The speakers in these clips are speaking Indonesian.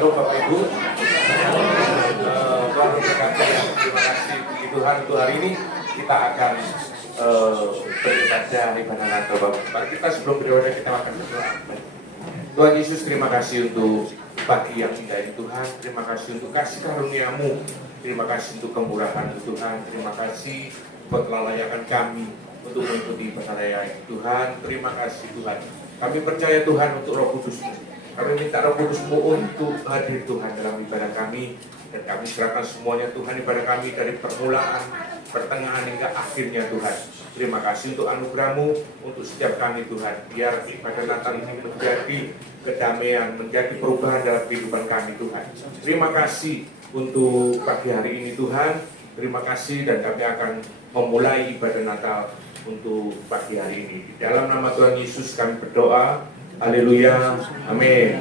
Halo Bapak Ibu, Tuhan memberkati ya. Terima kasih puji Tuhan untuk hari ini kita akan beribadah ibadah Natal Bapak. Kita sebelum beribadah kita akan berdoa. Tuhan Yesus, terima kasih untuk pagi yang indah ini Tuhan. Terima kasih untuk kasih karunia-Mu. Terima kasih untuk kemurahan Tuhan. Terima kasih buat layakan kami untuk mengikuti ibadah raya ini Tuhan. Terima kasih Tuhan. Kami percaya Tuhan untuk Roh Kudus-Mu. Kami minta Roh Kudus-Mu untuk hadir Tuhan dalam ibadah kami. Dan kami serahkan semuanya Tuhan ibadah kami dari permulaan, pertengahan hingga akhirnya Tuhan. Terima kasih untuk anugerah-Mu untuk setiap kami Tuhan. Biar ibadah Natal ini menjadi kedamaian, menjadi perubahan dalam kehidupan kami Tuhan. Terima kasih untuk pagi hari ini Tuhan. Terima kasih dan kami akan memulai ibadah Natal untuk pagi hari ini. Di dalam nama Tuhan Yesus kami berdoa. Haleluya, amin.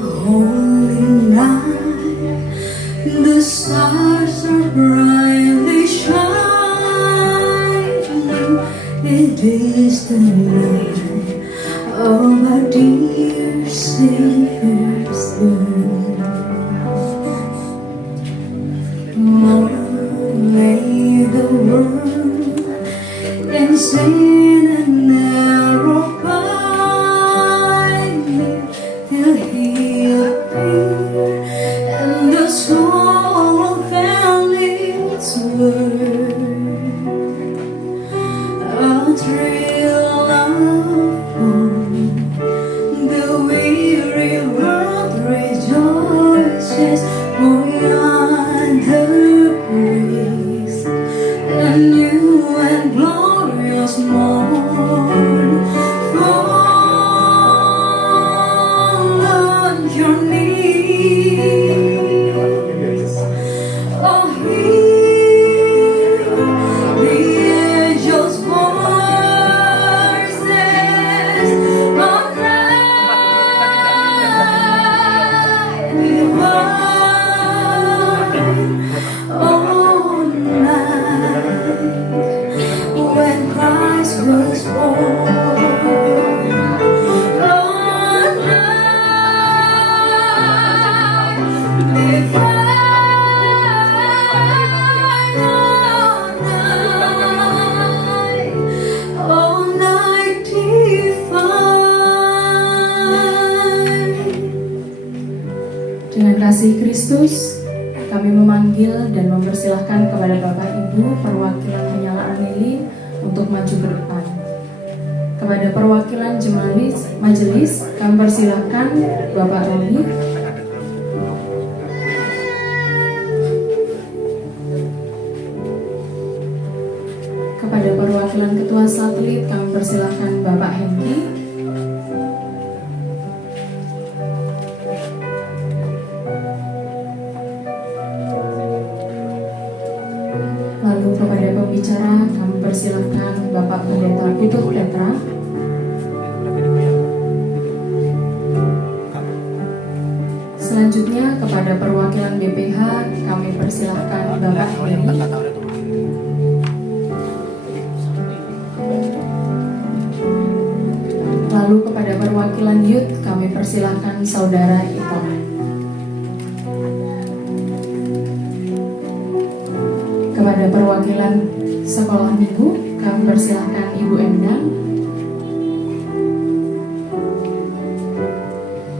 holy night, the stars are brightly shining. It is the night of our dear Savior's birth. May the world in sin and narrow binding till He appear, and the soul found its worth. A thrill of hope, the weary world rejoices, for yonder grace, a new and glorious morn. Fall on your knees, oh, hear the angels' voices of night divine. Oh, night when Christ was born. Oh, night divine. Oh, night divine. Dengan kasih Kristus, kami memanggil dan mempersilahkan kepada Bapak Ibu perwakilan penyalaan lilin untuk maju ke depan. Kepada perwakilan majelis, kami persilahkan Bapak Roni. Kepada perwakilan ketua satelit, kami persilahkan Bapak Henry. Lalu kepada pembicara kami persilahkan Bapak Pendeta Putut Petra. Selanjutnya kepada perwakilan BPH kami persilahkan Bapak Heri. Lalu kepada perwakilan youth kami persilahkan Saudara Ito. Kepada perwakilan sekolah minggu kami persilahkan Ibu Endang.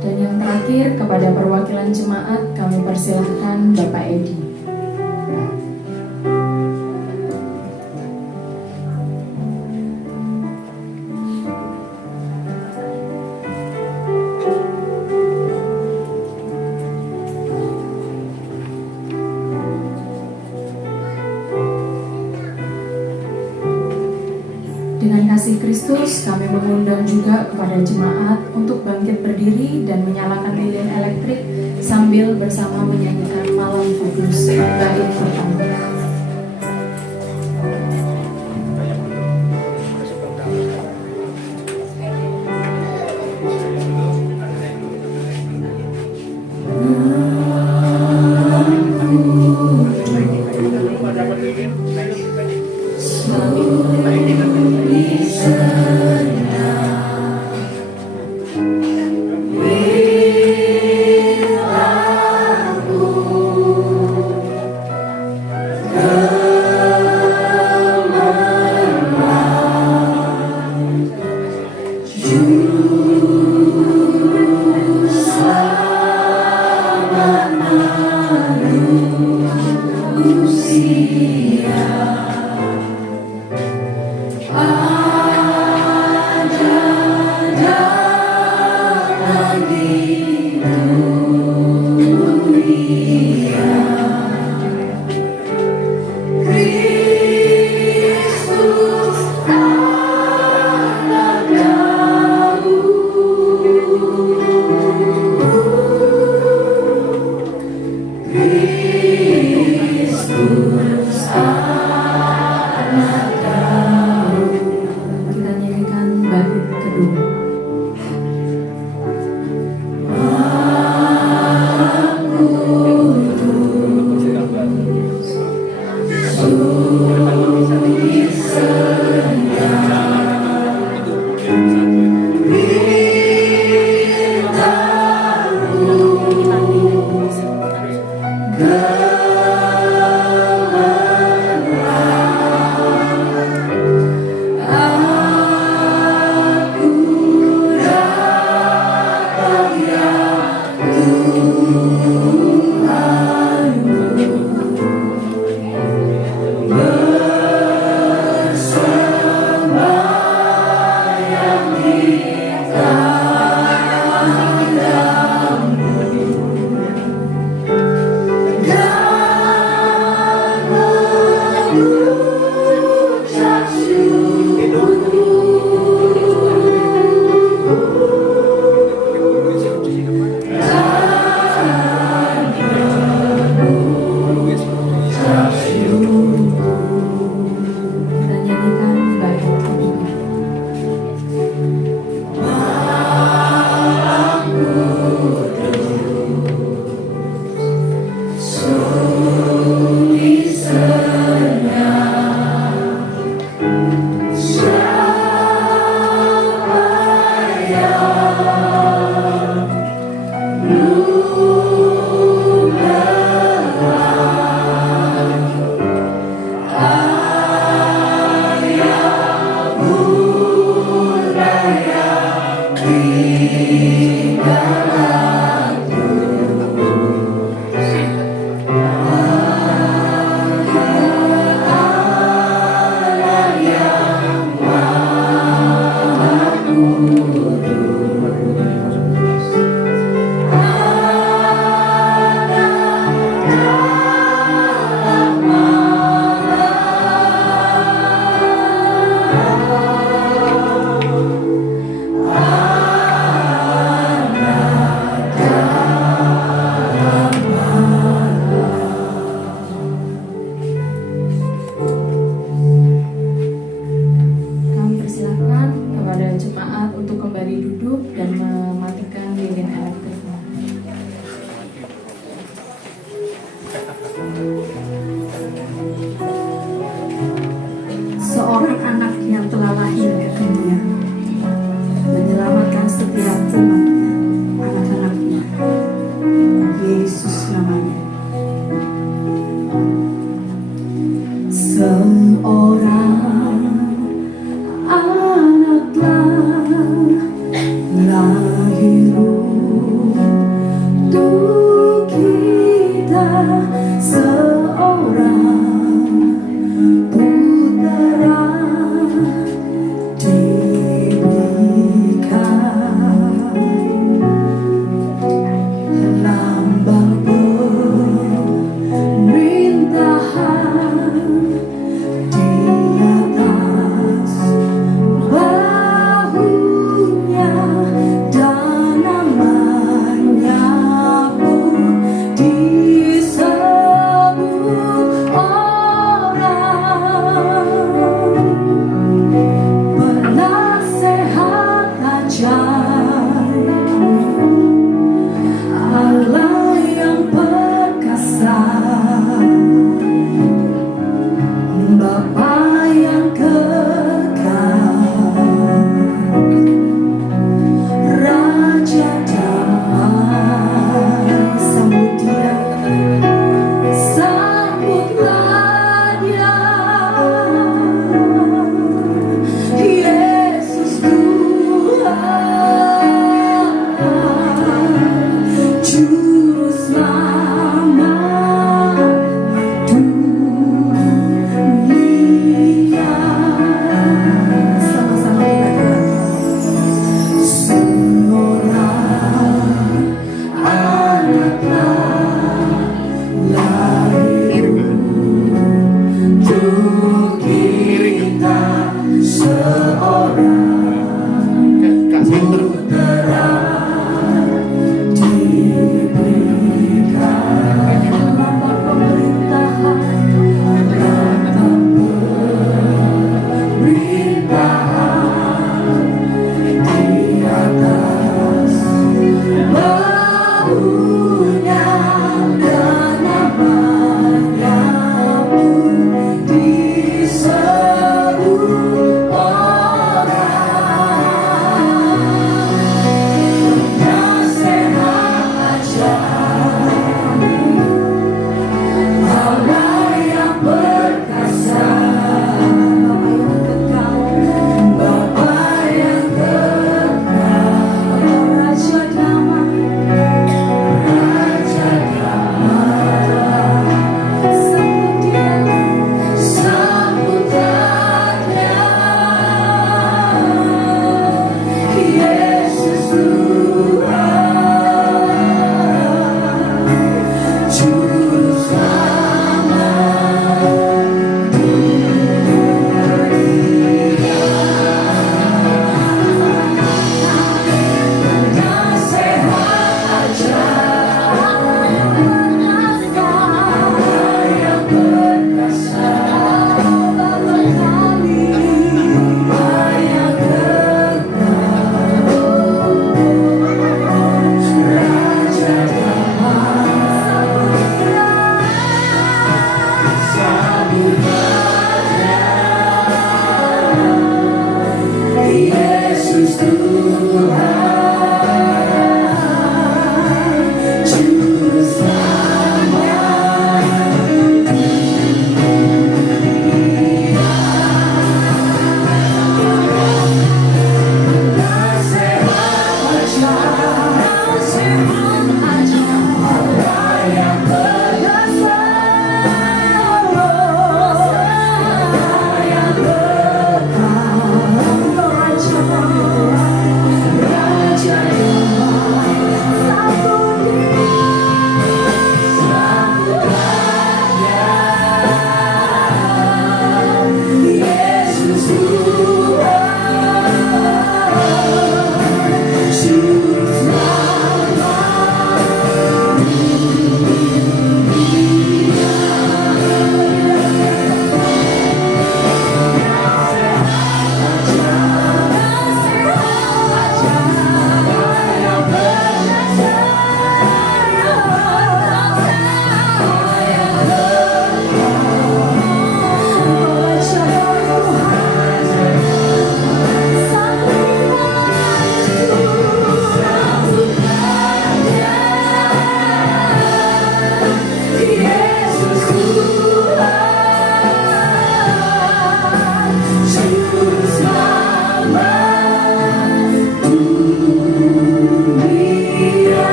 Dan yang terakhir kepada perwakilan jemaat kami persilahkan Bapak Edi. Dengan kasih Kristus, kami mengundang juga kepada jemaat untuk bangkit berdiri dan menyalakan lilin elektrik sambil bersama menyanyikan Malam Kudus bait pertama.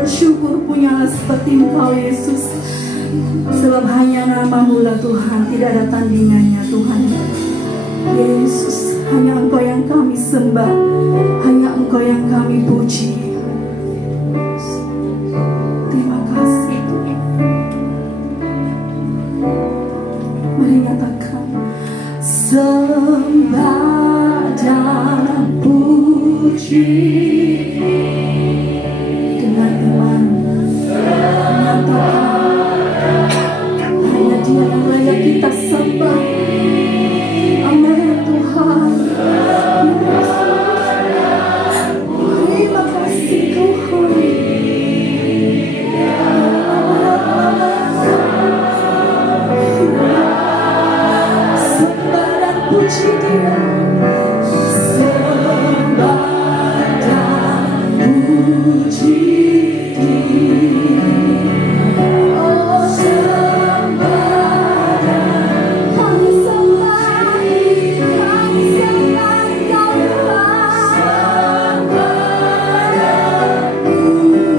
bersyukur punyalah seperti Engkau Yesus. Sebab hanya nama-Mu lah Tuhan, tidak ada tandingannya Tuhan. Yesus, hanya Engkau yang kami sembah, hanya Engkau yang kami puji. Terima kasih Tuhan. Mari nyatakan sembah dan puji dengan iman. Nyatakan hanya Dia yang layak kita sembah. Amin Tuhan. Terima kasih Tuhan. Sembah dan puji Dia. Sembah dan puji Dia. Oh sembah dan kami sembah Engkau Tuhan. Sembah dan puji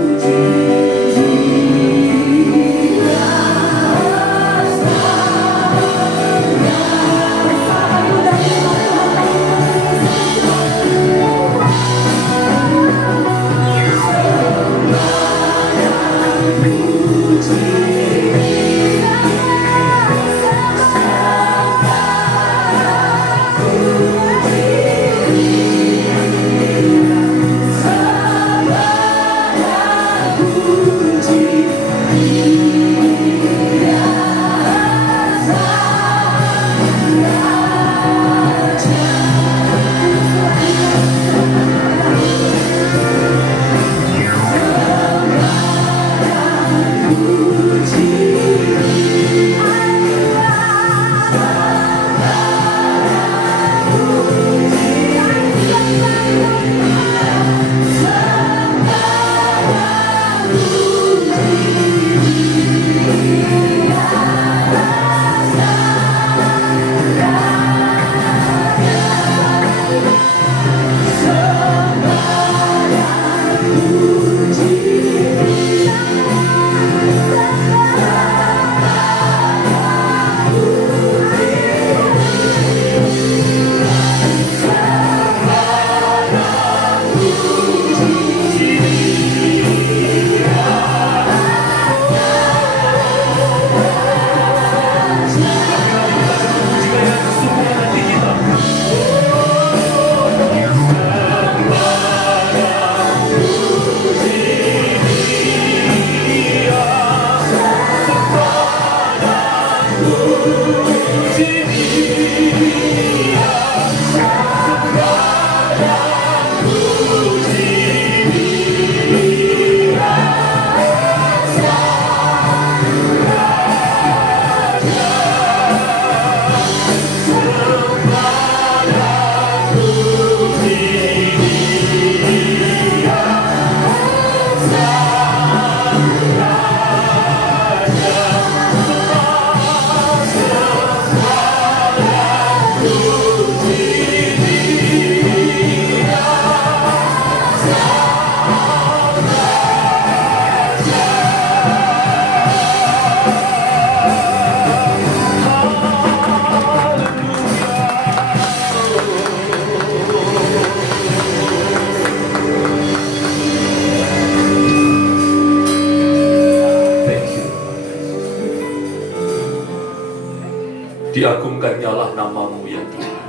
Diagungkannyalah nama-Mu ya Tuhan.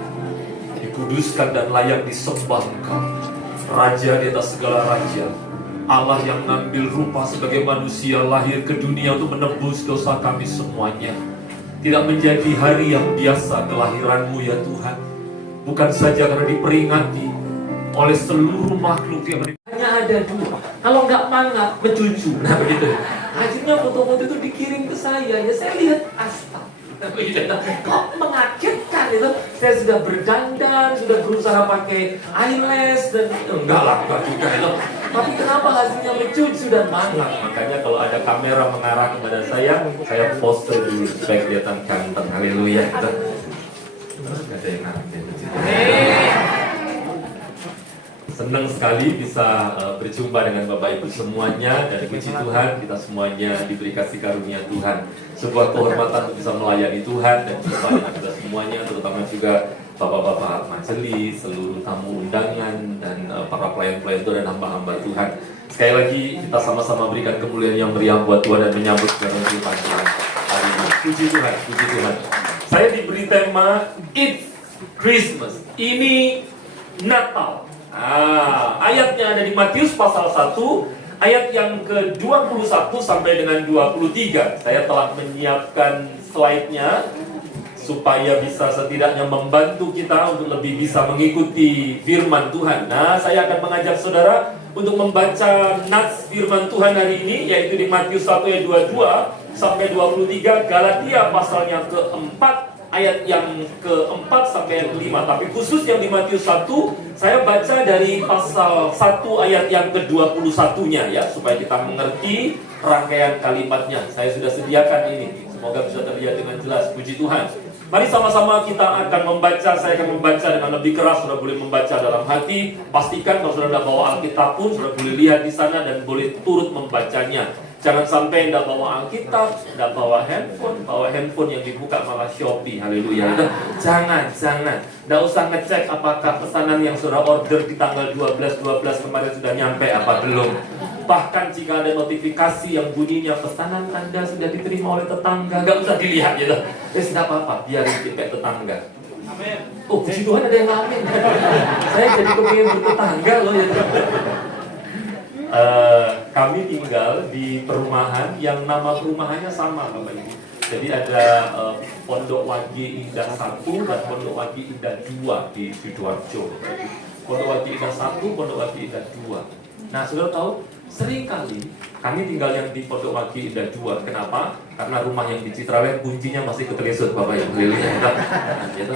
Dikuduskan dan layak disembah Engkau, Raja di atas segala raja, Allah yang mengambil rupa sebagai manusia, lahir ke dunia untuk menebus dosa kami semuanya. Tidak menjadi hari yang biasa kelahiran-Mu ya Tuhan, bukan saja karena diperingati oleh seluruh makhluk yang hanya ada dua. Kalau nggak mangat, mencucu. Nah begitu. Akhirnya foto-foto itu dikirim ke saya. Ya saya lihat astaga. Kok mengagetkan itu. Saya sudah berdandan, sudah berusaha pakai eyelash dan enggak lah, enggak juga itu. Tapi kenapa hasilnya mencucu dan mangat? Makanya kalau ada kamera mengarah kepada saya pose dulu supaya kelihatan ganteng. Haleluya. Gitu. Terus nggak ada yang ngarep. Senang sekali bisa berjumpa dengan Bapak Ibu semuanya, dan puji Tuhan kita semuanya diberi kasih karunia Tuhan. Sebuah kehormatan untuk bisa melayani Tuhan dan berjumpa dengan kita semuanya, terutama juga Bapak-bapak majelis, seluruh tamu undangan, dan para pelayan-pelayan Tuhan dan hamba-hamba Tuhan. Sekali lagi kita sama-sama berikan kemuliaan yang meriah buat Tuhan dan menyambut kedatangan firman Tuhan hari ini. Puji Tuhan, puji Tuhan. Saya diberi tema It's Christmas. Ini Natal. Ayatnya ada di Matius pasal 1, ayat yang ke-21 sampai dengan 23. Saya telah menyiapkan slide-nya supaya bisa setidaknya membantu kita untuk lebih bisa mengikuti firman Tuhan. Nah, saya akan mengajak saudara untuk membaca nats firman Tuhan hari ini, yaitu di Matius 1 ayat 22 sampai 23, Galatia pasalnya ke-4 ayat yang ke-4 sampai yang ke-5. Tapi khusus yang di Matius 1, saya baca dari pasal 1 ayat yang ke-21-nya ya, supaya kita mengerti rangkaian kalimatnya. Saya sudah sediakan ini, semoga bisa terlihat dengan jelas. Puji Tuhan. Mari sama-sama kita akan membaca. Saya akan membaca dengan lebih keras. Saudara boleh membaca dalam hati. Pastikan kalau saudara bawa Alkitab pun, saudara boleh lihat di sana dan boleh turut membacanya. Jangan sampai Anda bawa Alkitab, Anda bawa handphone yang dibuka malah Shopee, haleluya. Jangan. Nggak usah ngecek apakah pesanan yang saudara order di tanggal 12 kemarin sudah nyampe apa belum. Bahkan jika ada notifikasi yang bunyinya pesanan Anda sudah diterima oleh tetangga, nggak usah dilihat gitu. Tidak apa-apa, biarin kita tetangga. Amin. Oh, puji Tuhan ada yang amin. Saya jadi kepingin bertetangga loh ya. Kami tinggal di perumahan yang nama perumahannya sama Bapak Ibu. Jadi ada Pondok Wagi Indah 1 dan Pondok Wagi Indah 2 di Sidoarjo. Pondok Wagi Indah 1, Pondok Wagi Indah 2. Nah, saudara tahu, seringkali kami tinggal yang di Pondok Wagi Indah 2. Kenapa? Karena rumah yang di Citraland kuncinya masih ketelisut Bapak Ibu. Gitu.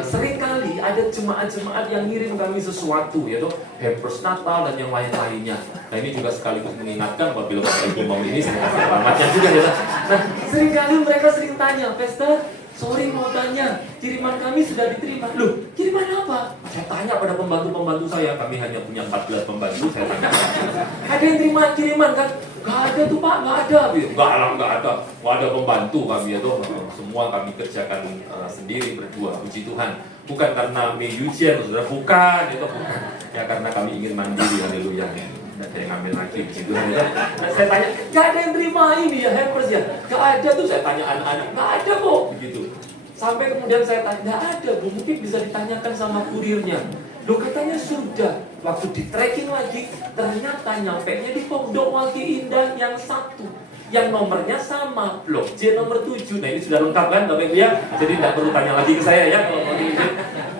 Seringkali ada jemaat-jemaat yang ngirim kami sesuatu, yaitu hampers Natal dan yang lain-lainnya. Nah, ini juga sekaligus mengingatkan apabila Bapak Ibu mau ini, saya kasih alamatnya juga ya. Nah, seringkali mereka sering tanya, Pastor, sorry mau tanya, kiriman kami sudah diterima. Loh, kiriman apa? Saya tanya pada pembantu-pembantu saya, kami hanya punya 14 pembantu, saya tanya, ada yang terima kiriman kan? Gak ada tuh Pak, gak ada. Gak ada pembantu kami itu, semua kami kerjakan sendiri berdua, puji Tuhan. Bukan karena Meyujian, saudara, bukan, itu bukan. Ya karena kami ingin mandiri, haleluya. Dan saya ngambil lagi, puji Tuhan. Nah, saya tanya, gak ada yang terima ini ya, hampers ya? Gak ada tuh, saya tanya anak-anak, gak ada kok, begitu. Sampai kemudian saya tanya, gak ada, Bu, mungkin bisa ditanyakan sama kurirnya. Loh, katanya sudah. Waktu di tracking lagi, ternyata nyampenya di Pondok Wagi Indah yang 1, yang nomornya sama, blok J nomor 7. Nah, ini sudah lengkap kan Bapak Ibu ya? Jadi tidak perlu tanya lagi ke saya ya kalau mau dikirim.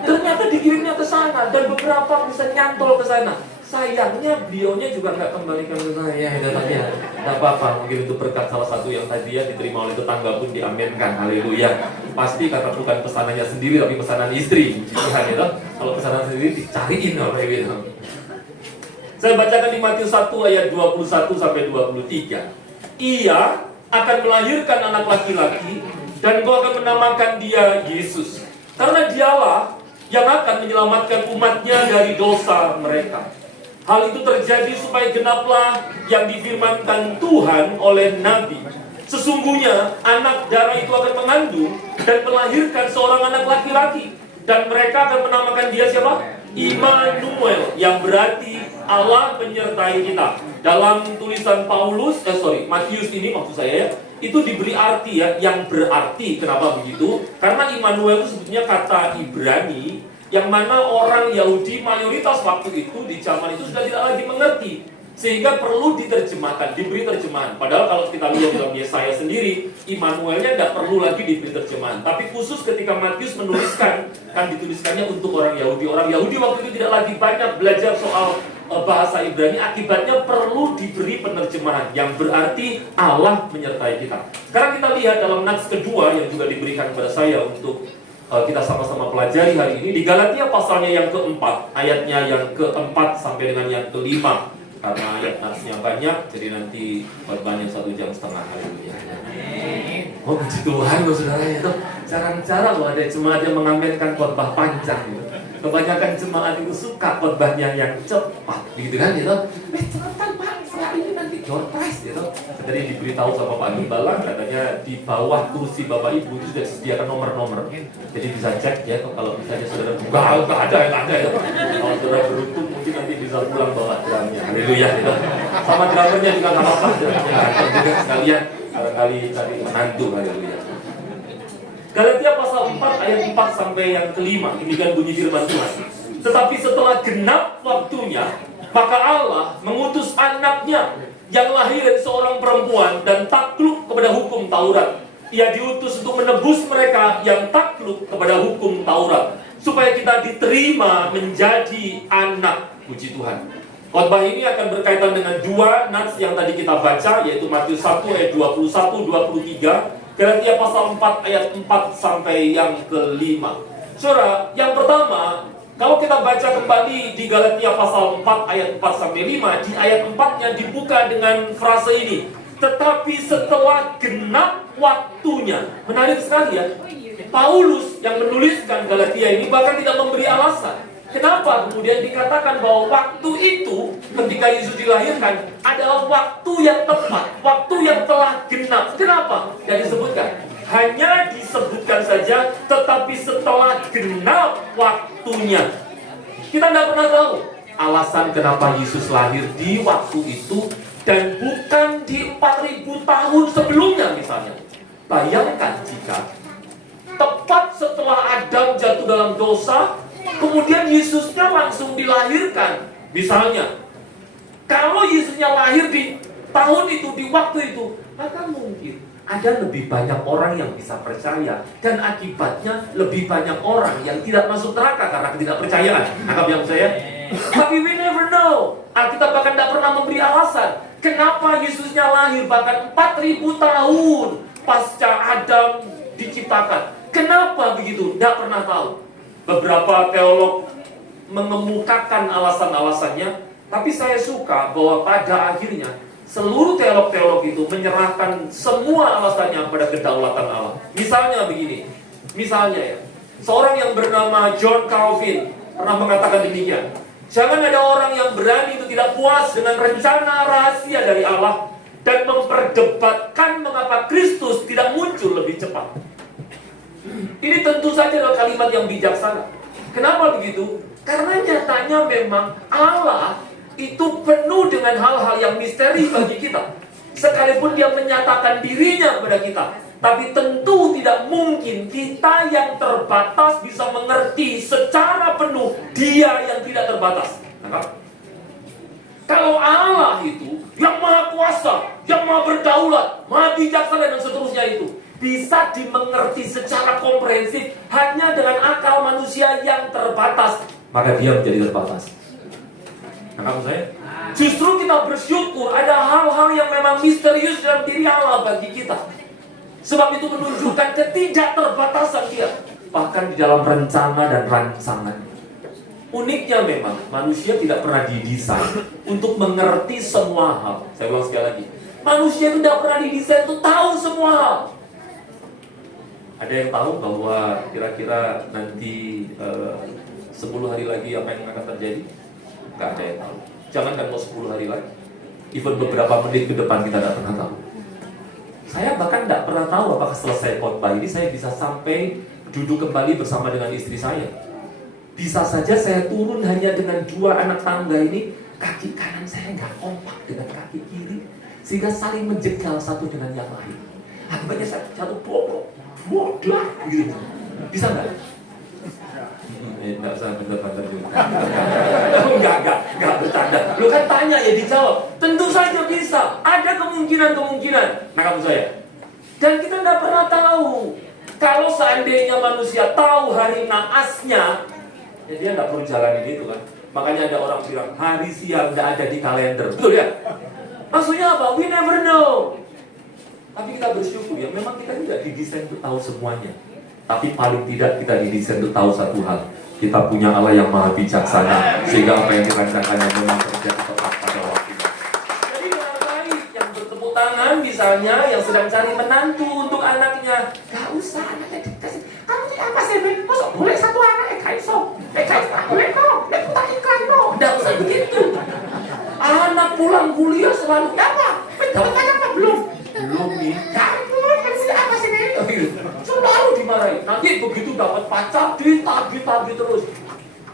Ternyata dikirimnya ke sana dan beberapa bisa nyantol ke sana. Sayangnya beliaunya juga nggak kembalikan ke saya. Ya, nggak apa-apa, mungkin itu berkat salah satu yang tadi ya diterima oleh tetangga pun diaminkan, haleluya. Pasti karena bukan pesanannya sendiri tapi pesanan istri, puji Tuhan ya. Kalau pesanan sendiri dicariin Bapak Ibu. Saya bacakan di Matius 1 ayat 21 sampai 23. Ia akan melahirkan anak laki-laki dan kau akan menamakan dia Yesus, karena dialah yang akan menyelamatkan umatnya dari dosa mereka. Hal itu terjadi supaya genaplah yang difirmankan Tuhan oleh Nabi. Sesungguhnya anak darah itu akan mengandung dan melahirkan seorang anak laki-laki, dan mereka akan menamakan dia siapa? Immanuel, yang berarti Allah menyertai kita. Dalam tulisan Matius ini maksud saya ya, itu diberi arti ya, yang berarti. Kenapa begitu? Karena Immanuel itu sebetulnya kata Ibrani yang mana orang Yahudi mayoritas waktu itu di zaman itu sudah tidak lagi mengerti, sehingga perlu diterjemahkan, diberi terjemahan. Padahal kalau kita lihat dalam Yesaya sendiri, Immanuelnya tidak perlu lagi diberi terjemahan. Tapi khusus ketika Matius menuliskan, kan dituliskannya untuk orang Yahudi. Orang Yahudi waktu itu tidak lagi banyak belajar soal bahasa Ibrani, akibatnya perlu diberi penerjemahan yang berarti Allah menyertai kita. Sekarang kita lihat dalam nats kedua yang juga diberikan kepada saya untuk kita sama-sama pelajari hari ini, di Galatia pasalnya yang keempat, ayatnya yang keempat sampai dengan yang kelima. Karena ayat natsnya banyak, jadi nanti khotbahnya 1,5 jam. Haleluya. Oh, puji Tuhan, saudara itu jarang-jarang loh ada jemaat yang mengaminkan khotbah panjang gitu. Kebanyakan jemaat itu suka khotbahnya yang cepat, gitu kan, gitu. Cepetan Pak, setelah ini nanti door prize, gitu. Tadi diberitahu sama Pak Gembala, katanya di bawah kursi Bapak Ibu itu sudah disediakan nomor-nomor. Jadi bisa cek ya, kalau misalnya saudara nggak ada ya. Kalau saudara beruntung mungkin nanti bisa pulang bawa drumnya. Haleluya, gitu. Sama drummernya juga nggak apa-apa, juga sekalian barangkali tadi menantu, haleluya. Galatia pasal 4 ayat 4 sampai yang kelima, ini kan bunyi firman Tuhan. Tetapi setelah genap waktunya, maka Allah mengutus anaknya yang lahir dari seorang perempuan dan takluk kepada hukum Taurat. Ia diutus untuk menebus mereka yang takluk kepada hukum Taurat, supaya kita diterima menjadi anak. Puji Tuhan. Khotbah ini akan berkaitan dengan dua nats yang tadi kita baca, yaitu Matius 1 ayat 21-23, Galatia pasal 4 ayat 4 sampai yang kelima. Saudara, yang pertama, kalau kita baca kembali di Galatia pasal 4 ayat 4 sampai 5, di ayat 4-nya dibuka dengan frase ini, tetapi setelah genap waktunya. Menarik sekali ya. Paulus yang menuliskan Galatia ini bahkan tidak memberi alasan. Kenapa kemudian dikatakan bahwa waktu itu ketika Yesus dilahirkan adalah waktu yang tepat, waktu yang telah genap. Kenapa? Tidak disebutkan. Hanya disebutkan saja, tetapi setelah genap waktunya. Kita tidak pernah tahu alasan kenapa Yesus lahir di waktu itu dan bukan di 4.000 tahun sebelumnya misalnya. Bayangkan jika tepat setelah Adam jatuh dalam dosa, kemudian Yesusnya langsung dilahirkan. Misalnya, kalau Yesusnya lahir di tahun itu, di waktu itu, maka mungkin ada lebih banyak orang yang bisa percaya, dan akibatnya lebih banyak orang yang tidak masuk neraka karena ketidakpercayaan. Anggap yang saya. Tapi we never know. Alkitab bahkan tidak pernah memberi alasan kenapa Yesusnya lahir bahkan 4.000 tahun pasca Adam diciptakan. Kenapa begitu? Tidak pernah tahu. Beberapa teolog mengemukakan alasan-alasannya, tapi saya suka bahwa pada akhirnya seluruh teolog-teolog itu menyerahkan semua alasannya pada kedaulatan Allah. Misalnya begini, misalnya ya, seorang yang bernama John Calvin pernah mengatakan demikian. Jangan ada orang yang berani itu tidak puas dengan rencana rahasia dari Allah dan memperdebatkan mengapa Kristus tidak muncul lebih cepat. Ini tentu saja adalah kalimat yang bijaksana. Kenapa begitu? Karena nyatanya memang Allah itu penuh dengan hal-hal yang misteri bagi kita. Sekalipun dia menyatakan dirinya kepada kita, tapi tentu tidak mungkin kita yang terbatas bisa mengerti secara penuh dia yang tidak terbatas. Kalau Allah itu yang maha kuasa, yang maha berdaulat, maha bijaksana dan seterusnya itu bisa dimengerti secara komprehensif hanya dengan akal manusia yang terbatas, maka dia menjadi terbatas. Nah, saya justru kita bersyukur ada hal-hal yang memang misterius dalam diri Allah bagi kita. Sebab itu menunjukkan ketidakterbatasan dia, bahkan di dalam rencana dan rancangan. Uniknya memang manusia tidak pernah didesain untuk mengerti semua hal. Saya ulang sekali lagi, manusia itu tidak pernah didesain untuk tahu semua hal. Ada yang tahu bahwa kira-kira nanti 10 hari lagi apa yang akan terjadi? Nggak ada yang tahu. Jangankan mau 10 hari lagi, even beberapa menit ke depan kita tidak pernah tahu. Saya bahkan tidak pernah tahu apakah selesai khotbah ini saya bisa sampai duduk kembali bersama dengan istri saya. Bisa saja saya turun hanya dengan 2 anak tangga ini, kaki kanan saya nggak kompak dengan kaki kiri, sehingga saling menjegal satu dengan yang lain. Akibatnya saya jatuh bodoh gitu. Bisa nggak? Nggak usah bentar-bentar juga. Enggak bercanda. Lu kan tanya ya dijawab. Tentu saja bisa. Ada kemungkinan-kemungkinan. Nah kamu saya. Dan kita nggak pernah tahu. Kalau seandainya manusia tahu hari naasnya, ya dia nggak perlu jalanin itu kan. Makanya ada orang bilang hari siang nggak ada di kalender. Betul ya? Maksudnya apa? We never know. Tapi kita bersyukur ya, memang kita tidak didesain untuk tahu semuanya. Tapi paling tidak kita didesain untuk tahu satu hal. Kita punya Allah yang maha bijaksana, sehingga apa yang dirancangkannya memang terjadi tepat pada waktunya. Jadi dengan baik yang bertepuk tangan misalnya, yang sedang cari menantu untuk anaknya, gak usah anaknya dikasih. Kamu tidak apa sih, Ben? Masuk boleh satu anak, gak iso. Tidak usah begitu. Anak pulang kuliah selalu apa? Dapat apa belum? Belum nih. Apa sih ini? Selalu dimarahin. Nanti begitu dapat pacar ditagih terus.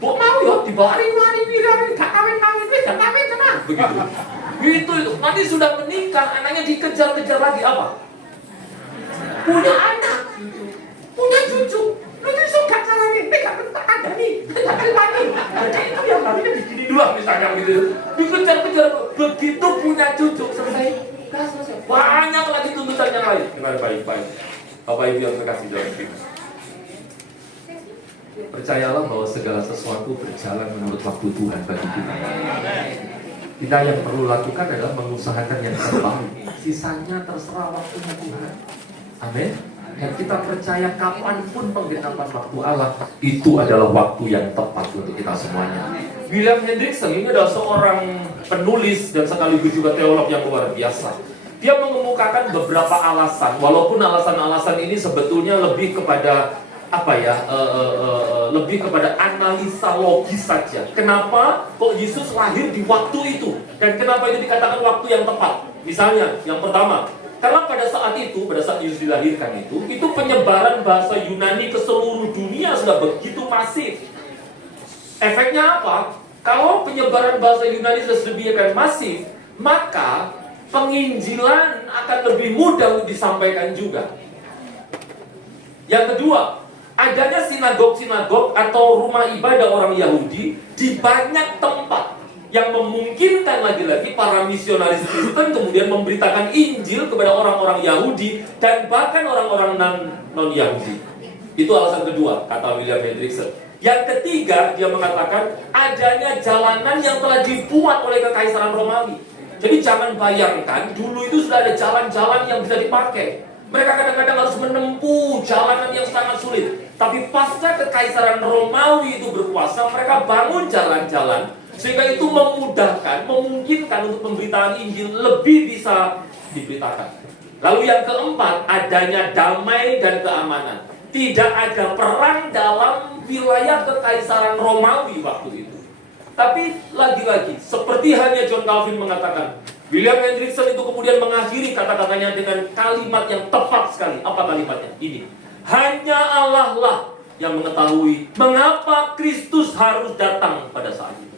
Kok mau ya dibari-bari bilang gak kawin-kawin tenang. Begitu. Itu. Nanti sudah menikah, anaknya dikejar-kejar lagi apa? Punya anak, punya cucu. Nanti suka caranya, gak ada nih, gak kali. Jadi itu yang namanya begini dulu misalnya gitu. Dikejar-kejar, begitu punya cucu selesai. Banyak lagi tuntutan yang lain. Dengan baik-baik. Bapak Ibu yang terkasih dalam Kristus. Percayalah bahwa segala sesuatu berjalan menurut waktu Tuhan bagi kita. Kita yang perlu lakukan adalah mengusahakan yang terbaik. Sisanya terserah waktunya Tuhan. Amin. Dan kita percaya kapanpun penggenapan waktu Allah itu adalah waktu yang tepat untuk kita semuanya. William Hendrickson ini adalah seorang penulis dan sekaligus juga teolog yang luar biasa. Dia mengemukakan beberapa alasan, walaupun alasan-alasan ini sebetulnya lebih kepada lebih kepada analisa logis saja. Kenapa kok Yesus lahir di waktu itu? Dan kenapa itu dikatakan waktu yang tepat? Misalnya, yang pertama, karena pada saat Yesus dilahirkan itu penyebaran bahasa Yunani ke seluruh dunia sudah begitu masif. Efeknya apa? Kalau penyebaran bahasa Yunani sudah sedemikian masif, maka penginjilan akan lebih mudah untuk disampaikan juga. Yang kedua, adanya sinagog-sinagog atau rumah ibadah orang Yahudi di banyak tempat yang memungkinkan lagi-lagi para misionaris Kristen kemudian memberitakan Injil kepada orang-orang Yahudi dan bahkan orang-orang non-Yahudi. Itu alasan kedua, kata William Hendrickson. Yang ketiga, dia mengatakan adanya jalanan yang telah dibuat oleh Kekaisaran Romawi. Jadi jangan bayangkan, dulu itu sudah ada jalan-jalan yang bisa dipakai. Mereka kadang-kadang harus menempuh jalanan yang sangat sulit. Tapi pasca Kekaisaran Romawi itu berkuasa, mereka bangun jalan-jalan sehingga itu memudahkan, memungkinkan untuk pemberitaan Injil lebih bisa diberitakan. Lalu yang keempat, adanya damai dan keamanan. Tidak ada perang dalam wilayah Kekaisaran Romawi waktu itu. Tapi lagi-lagi, seperti hanya John Calvin mengatakan, William Hendrickson itu kemudian mengakhiri kata-katanya dengan kalimat yang tepat sekali. Apa kalimatnya? Ini. Hanya Allah lah yang mengetahui mengapa Kristus harus datang pada saat itu.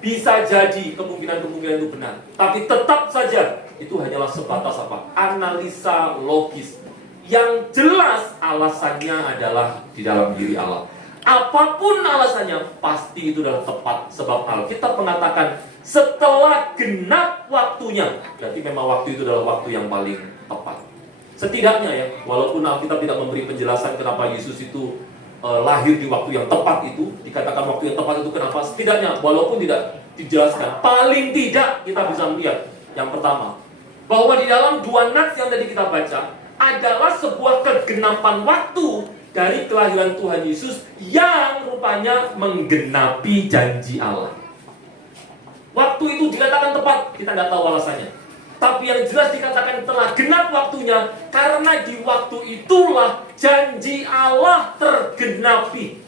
Bisa jadi kemungkinan-kemungkinan itu benar. Tapi tetap saja itu hanyalah sebatas apa? Analisa logis. Yang jelas alasannya adalah di dalam diri Allah. Apapun alasannya, pasti itu adalah tepat. Sebab Alkitab mengatakan setelah genap waktunya, berarti memang waktu itu adalah waktu yang paling tepat. Setidaknya ya, walaupun Alkitab tidak memberi penjelasan kenapa Yesus itu lahir di waktu yang tepat itu, dikatakan waktu yang tepat itu kenapa, setidaknya walaupun tidak dijelaskan, paling tidak kita bisa melihat yang pertama, bahwa di dalam dua nats yang tadi kita baca adalah sebuah kegenapan waktu dari kelahiran Tuhan Yesus yang rupanya menggenapi janji Allah. Waktu itu dikatakan tepat, kita tidak tahu alasannya. Tapi yang jelas dikatakan telah genap waktunya, karena di waktu itulah janji Allah tergenapi.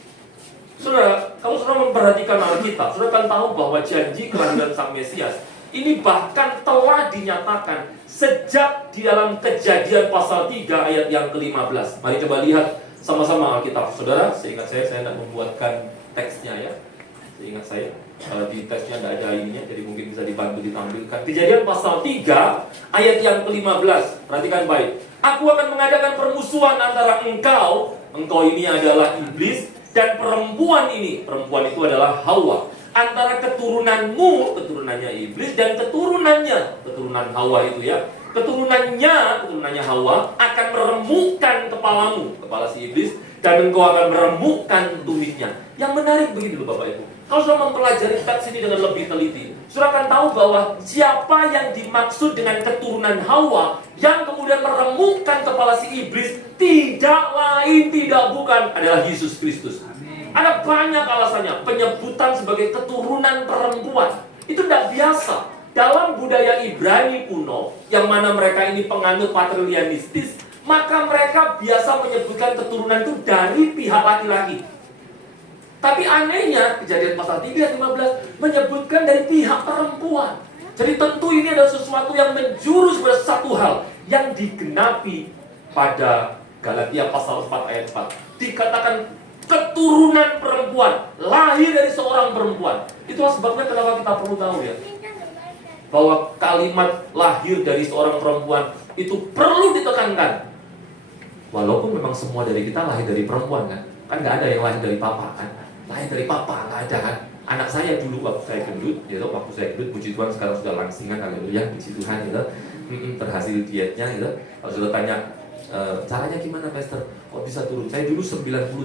Saudara, kalau saudara memperhatikan Alkitab, saudara akan tahu bahwa janji kelahiran Sang Mesias ini bahkan telah dinyatakan sejak di dalam Kejadian pasal 3 ayat yang ke-15. Mari coba lihat sama-sama Alkitab. Saudara, seingat saya tidak membuatkan teksnya ya. Seingat saya di teksnya tidak ada ininya, jadi mungkin bisa dibantu ditampilkan. Kejadian pasal 3 ayat yang ke-15. Perhatikan baik. Aku akan mengadakan permusuhan antara engkau ini adalah iblis, dan perempuan ini, perempuan itu adalah Hawa. Antara keturunanmu, keturunannya iblis, dan keturunannya, keturunan Hawa itu ya, keturunannya Hawa akan meremukkan kepalamu, kepala si iblis, dan engkau akan meremukkan tumitnya. Yang menarik begini loh Bapak Ibu, kalau sudah mempelajari teks ini dengan lebih teliti, sudah akan tahu bahwa siapa yang dimaksud dengan keturunan Hawa yang kemudian meremukkan kepala si iblis tidak lain tidak bukan adalah Yesus Kristus. Ada banyak alasannya. Penyebutan sebagai keturunan perempuan itu tidak biasa. Dalam budaya Ibrani kuno, yang mana mereka ini penganut patrilianistis, maka mereka biasa menyebutkan keturunan itu dari pihak laki-laki. Tapi anehnya, Kejadian pasal 3 ayat 15 menyebutkan dari pihak perempuan. Jadi tentu ini adalah sesuatu yang menjurus pada satu hal yang digenapi pada Galatia pasal 4 ayat 4. Dikatakan keturunan perempuan, lahir dari seorang perempuan. Itulah sebabnya kenapa kita perlu tahu ya, bahwa kalimat lahir dari seorang perempuan itu perlu ditekankan. Walaupun memang semua dari kita lahir dari perempuan kan. Kan nggak ada yang lahir dari papa kan. Lahir dari papa nggak ada kan. Anak saya dulu waktu saya gendut, gitu, waktu saya gendut, puji Tuhan sekarang sudah langsingan, haleluya, puji Tuhan, gitu. Berhasil dietnya, gitu. Kalau sudah tanya caranya gimana, Pastor? Kok bisa turun? Saya dulu 98,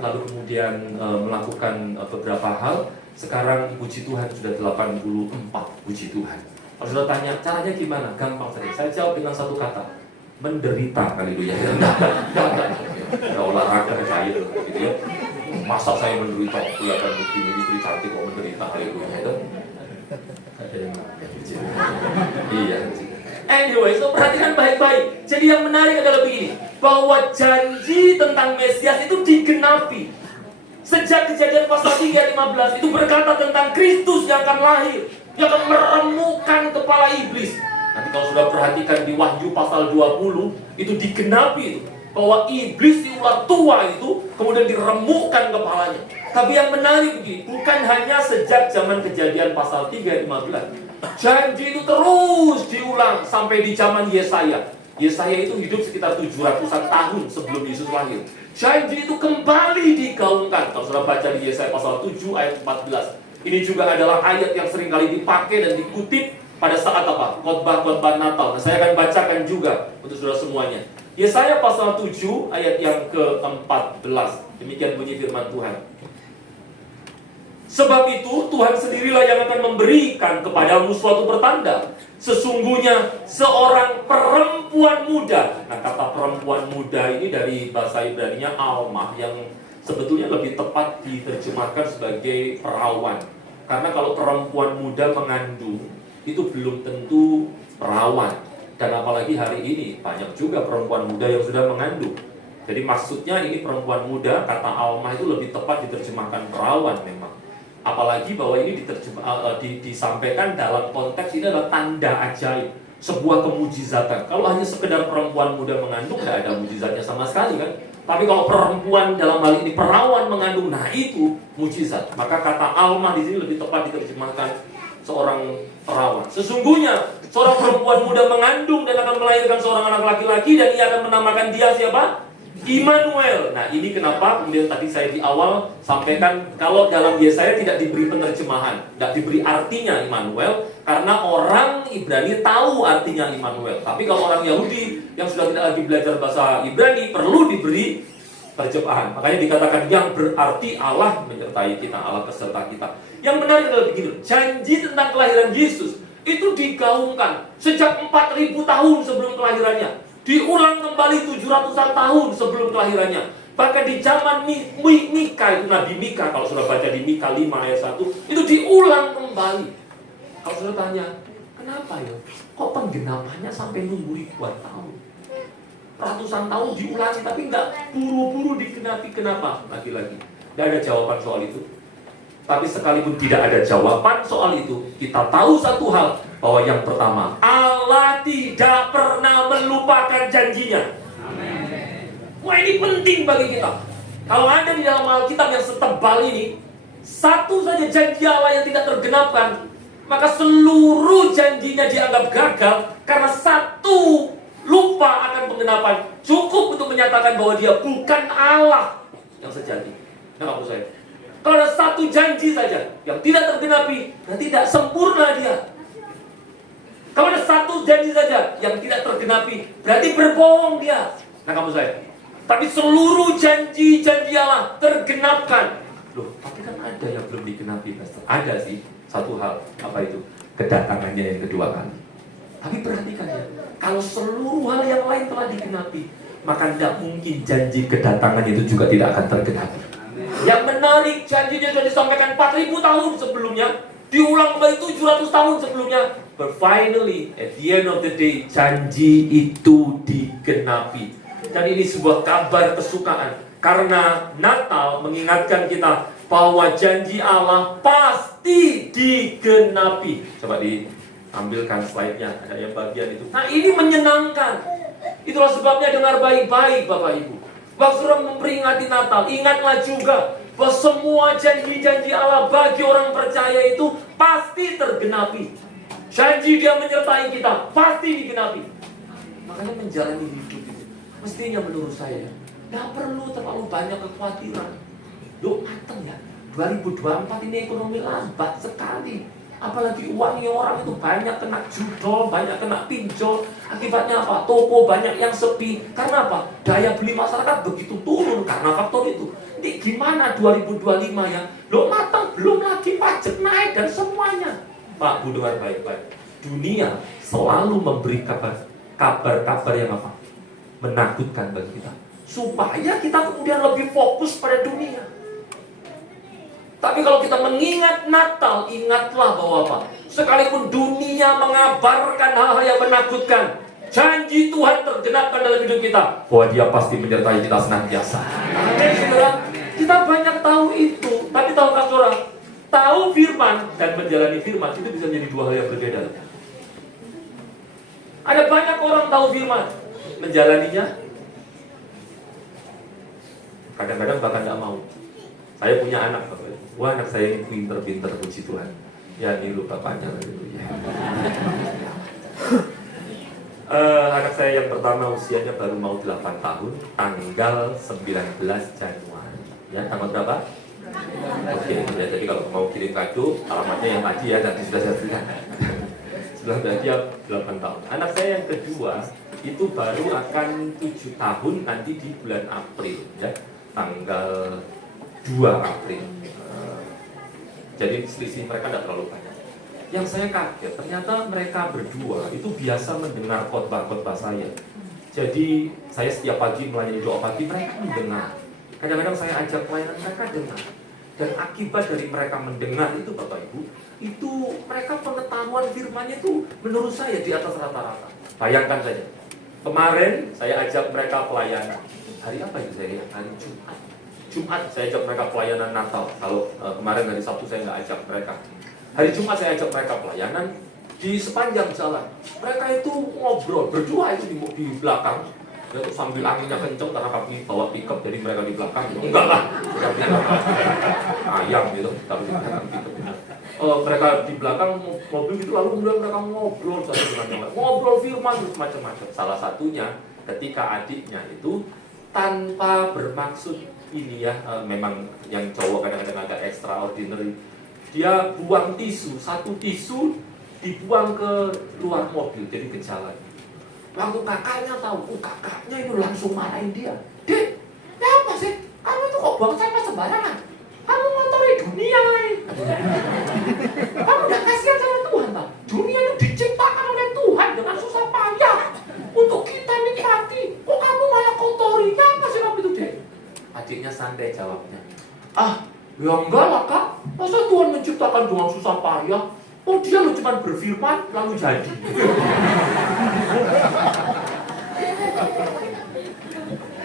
lalu kemudian melakukan beberapa hal. Sekarang puji Tuhan sudah 84, puji Tuhan. Kalau sudah tanya caranya gimana? Gampang saja. Saya jawab dengan satu kata, menderita, haleluya. Ya olahraga saya gitu ya. Masa saya menderita, kelihatan begini, istri cantik kok menderita, haleluya. Ada yang iya. Anyway, so perhatikan baik-baik. Jadi yang menarik adalah begini, bahwa janji tentang Mesias itu digenapi. Sejak Kejadian pasal 3 ayat 15 itu berkata tentang Kristus yang akan lahir, yang akan meremukkan kepala iblis. Nanti kalau sudah perhatikan di Wahyu pasal 20 itu digenapi itu, bahwa iblis si ular tua itu kemudian diremukkan kepalanya. Tapi yang menarik begini, bukan hanya sejak zaman Kejadian pasal 3 ayat 15. Janji itu terus diulang sampai di zaman Yesaya. Yesaya itu hidup sekitar 700-an tahun sebelum Yesus lahir. Janji itu kembali digaungkan. Kalau sudah baca di Yesaya pasal 7 ayat 14. Ini juga adalah ayat yang seringkali dipakai dan dikutip pada saat apa? Khotbah-khotbah Natal. Nah, saya akan bacakan juga untuk saudara semuanya. Yesaya pasal 7 ayat yang ke-14. Demikian bunyi firman Tuhan. Sebab itu Tuhan sendirilah yang akan memberikan kepadamu suatu pertanda. Sesungguhnya seorang perempuan muda. Nah, kata perempuan muda ini dari bahasa Ibrani-nya almah, yang sebetulnya lebih tepat diterjemahkan sebagai perawan. Karena kalau perempuan muda mengandung itu belum tentu perawan. Dan apalagi hari ini banyak juga perempuan muda yang sudah mengandung. Jadi maksudnya ini perempuan muda, kata almah itu lebih tepat diterjemahkan perawan memang. Apalagi bahwa ini disampaikan dalam konteks ini adalah tanda ajaib, sebuah kemujizatan. Kalau hanya sekedar perempuan muda mengandung, tidak ada mujizatnya sama sekali kan. Tapi kalau perempuan dalam hal ini perawan mengandung, nah itu mujizat. Maka kata almah di sini lebih tepat diterjemahkan seorang perawan. Sesungguhnya seorang perempuan muda mengandung dan akan melahirkan seorang anak laki-laki, dan ia akan menamakan dia siapa? Immanuel. Nah, ini kenapa kemudian tadi saya di awal sampaikan kalau dalam Yesaya tidak diberi penerjemahan, tidak diberi artinya Immanuel, karena orang Ibrani tahu artinya Immanuel. Tapi kalau orang Yahudi yang sudah tidak lagi belajar bahasa Ibrani perlu diberi terjemahan. Makanya dikatakan yang berarti Allah menyertai kita, Allah beserta kita. Yang menarik adalah begini, janji tentang kelahiran Yesus itu digaungkan sejak 4.000 tahun sebelum kelahirannya. Diulang kembali 700-an tahun sebelum kelahirannya. Bahkan di zaman Mika, itu Nabi Mika, kalau sudah baca di Mika 5 ayat 1, itu diulang kembali. Kalau sudah tanya, kenapa ya? Kok penggenapannya sampai nunggu ribuan tahun? Ratusan tahun diulangi, tapi nggak buru-buru digenapi. Kenapa? Lagi-lagi, tidak ada jawaban soal itu. Tapi sekalipun tidak ada jawaban soal itu, kita tahu satu hal, bahwa yang pertama, Allah tidak pernah melupakan janjinya. Amen. Wah, ini penting bagi kita. Kalau ada di dalam Alkitab yang setebal ini, satu saja janji Allah yang tidak tergenapkan, maka seluruh janjinya dianggap gagal karena satu lupa akan penggenapan. Cukup untuk menyatakan bahwa dia bukan Allah yang sejati. Nah, maksud saya, kalau ada satu janji saja yang tidak tergenapi, dan tidak sempurna dia. Kalau ada satu janji saja yang tidak tergenapi, berarti berbohong dia. Nah, kamu saya. Tapi seluruh janji-janji Allah tergenapkan. Loh, tapi kan ada yang belum digenapi, Pastor. Ada sih, satu hal. Apa itu? Kedatangannya yang kedua kali. Tapi perhatikan ya, kalau seluruh hal yang lain telah digenapi, maka tidak mungkin janji kedatangan itu juga tidak akan tergenapi. Yang menarik, janjinya sudah disampaikan 4.000 tahun sebelumnya, diulang kembali 700 tahun sebelumnya. But finally, at the end of the day, janji itu digenapi. Dan ini sebuah kabar kesukaan. Karena Natal mengingatkan kita bahwa janji Allah pasti digenapi. Coba diambilkan slide-nya, ada yang bagian itu. Nah, ini menyenangkan. Itulah sebabnya dengar baik-baik Bapak Ibu. Waktu orang memperingati Natal, ingatlah juga bahwa semua janji-janji Allah bagi orang percaya itu pasti tergenapi. Janji Dia menyertai kita pasti digenapi. Makanya menjalani hidup itu mestinya menurut saya nggak perlu terlalu banyak kekhawatiran. Loh, mateng ya, 2024 ini ekonomi lambat sekali. Apalagi uangnya orang itu banyak kena judol, banyak kena pinjol. Akibatnya apa? Toko banyak yang sepi. Karena apa? Daya beli masyarakat begitu turun karena faktor itu. Ini gimana 2025 ya? Loh, matang belum lagi pajak naik dan semuanya. Pak, Bu, dengar baik-baik. Dunia selalu memberi kabar-kabar yang apa? Menakutkan bagi kita. Supaya kita kemudian lebih fokus pada dunia. Tapi kalau kita mengingat Natal, ingatlah bahwa apa? Sekalipun dunia mengabarkan hal-hal yang menakutkan, janji Tuhan tergenapkan dalam hidup kita, bahwa Dia pasti menyertai kita senantiasa. Amin, saudara. Kita banyak tahu itu, tapi tahukah saudara? Tahu firman dan menjalani firman itu bisa menjadi dua hal yang berbeda. Ada banyak orang tahu firman, menjalaninya kadang-kadang bahkan tidak mau. Saya punya anak, Bapak. Wah, anak saya ini pinter-pinter, puji Tuhan. Ya, ini lupa bapaknya. Anak saya yang pertama usianya baru mau 8 tahun, tanggal 19 Januari. Ya, tanggal berapa? Oke, ya, jadi kalau mau kirim kado, alamatnya yang tadi ya, nanti sudah saya berikan. Setelah dia 8 tahun. Anak saya yang kedua, itu baru akan 7 tahun nanti di bulan April, ya, tanggal 2 April. Jadi selisih mereka tidak terlalu banyak. Yang saya kaget, ternyata mereka berdua itu biasa mendengar khotbah-khotbah saya. Jadi saya setiap pagi melayani doa pagi, mereka mendengar. Kadang-kadang saya ajak pelayanan, mereka dengar. Dan akibat dari mereka mendengar itu, Bapak Ibu, itu mereka pengetahuan firman-Nya itu menurut saya di atas rata-rata. Bayangkan saja, kemarin saya ajak mereka pelayanan. Hari apa itu saya lihat? Hari Jumat saya ajak mereka pelayanan Natal. Kalau kemarin hari Sabtu saya nggak ajak mereka. Hari Jumat saya ajak mereka pelayanan di sepanjang jalan. Mereka itu ngobrol berdua itu di belakang. Ya, sambil anginnya kenceng karena kami bawa pickup, jadi mereka di belakang. Enggak lah, ayam gitu. Tapi di belakang pickup. Mereka di belakang mobil gitu, lalu kemudian mereka ngobrol satu dengan yang lain. Ngobrol firman macam-macam. Salah satunya ketika adiknya itu tanpa bermaksud ini ya, memang yang cowok kadang-kadang agak extraordinary. Dia buang tisu, satu tisu dibuang ke luar mobil, jadi ke jalan. Waktu kakaknya tahu, kakaknya itu langsung marahin dia. Dek, apa sih? Kamu itu kok buang sampah sembarangan? Kamu ngotori dunia nih. Kamu udah kasihan sama Tuhan, Pak. Dunia itu diciptakan oleh Tuhan dengan susah payah untuk kita nikmati. Kok kamu malah kotori? Apa sih kamu itu, Dek? Adiknya santai jawabnya. Ya enggak lah, Kak. Masa Tuhan menciptakan dengan susah payah? Oh, Dia lo cuma berfirman lalu jadi.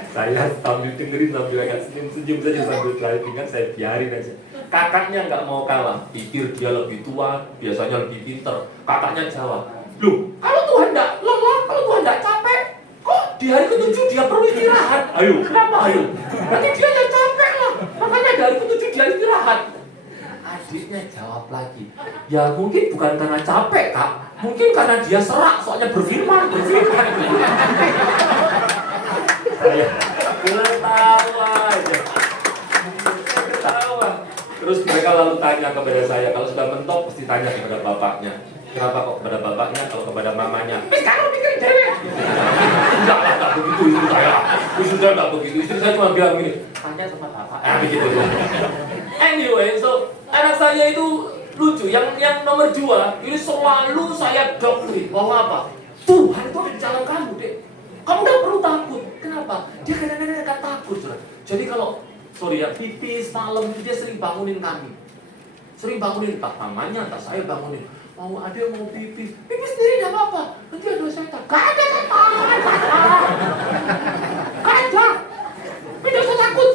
Saya sambil dengerin, sambil agak senyum-senyum saja sambil driving, kan saya biarin aja. Kakaknya nggak mau kalah, pikir dia lebih tua, biasanya lebih pinter. Kakaknya jawab, loh, kalau Tuhan nggak lelah, kalau Tuhan nggak capek, kok di hari ke-7 dia perlu istirahat? Ayo, kenapa ayo? Berarti dia yang capek lah, makanya di hari ke-7 dia istirahat. Adiknya jawab lagi, ya mungkin bukan karena capek, Kak, mungkin karena dia serak, soalnya berfirman. Saya ketawa aja, ketawa. Terus mereka lalu tanya kepada saya, kalau sudah mentok pasti tanya kepada bapaknya. Kenapa kok kepada bapaknya, kalau kepada mamanya? Sekarang bikin dewe. Enggak begitu istri saya. Istri saya enggak begitu. Istri saya cuma bilang gini, tanya sama bapak. Begitu. Anyway, so anak saya itu lucu. Yang nomor 2, ini selalu saya doktrin. Bahwa apa? Tuhan itu ada di dalam kamu, Dek. Kamu nggak perlu takut. Kenapa? Dia kadang-kadang akan takut. Jadi kalau, pipis malam itu dia sering bangunin kami. Sering bangunin, entah mamanya, entah saya bangunin. Mau ada yang mau pipis. Pipis sendiri nggak apa-apa. Nanti ada setan. Gak ada setan. Gak ada. Tidak usah takut.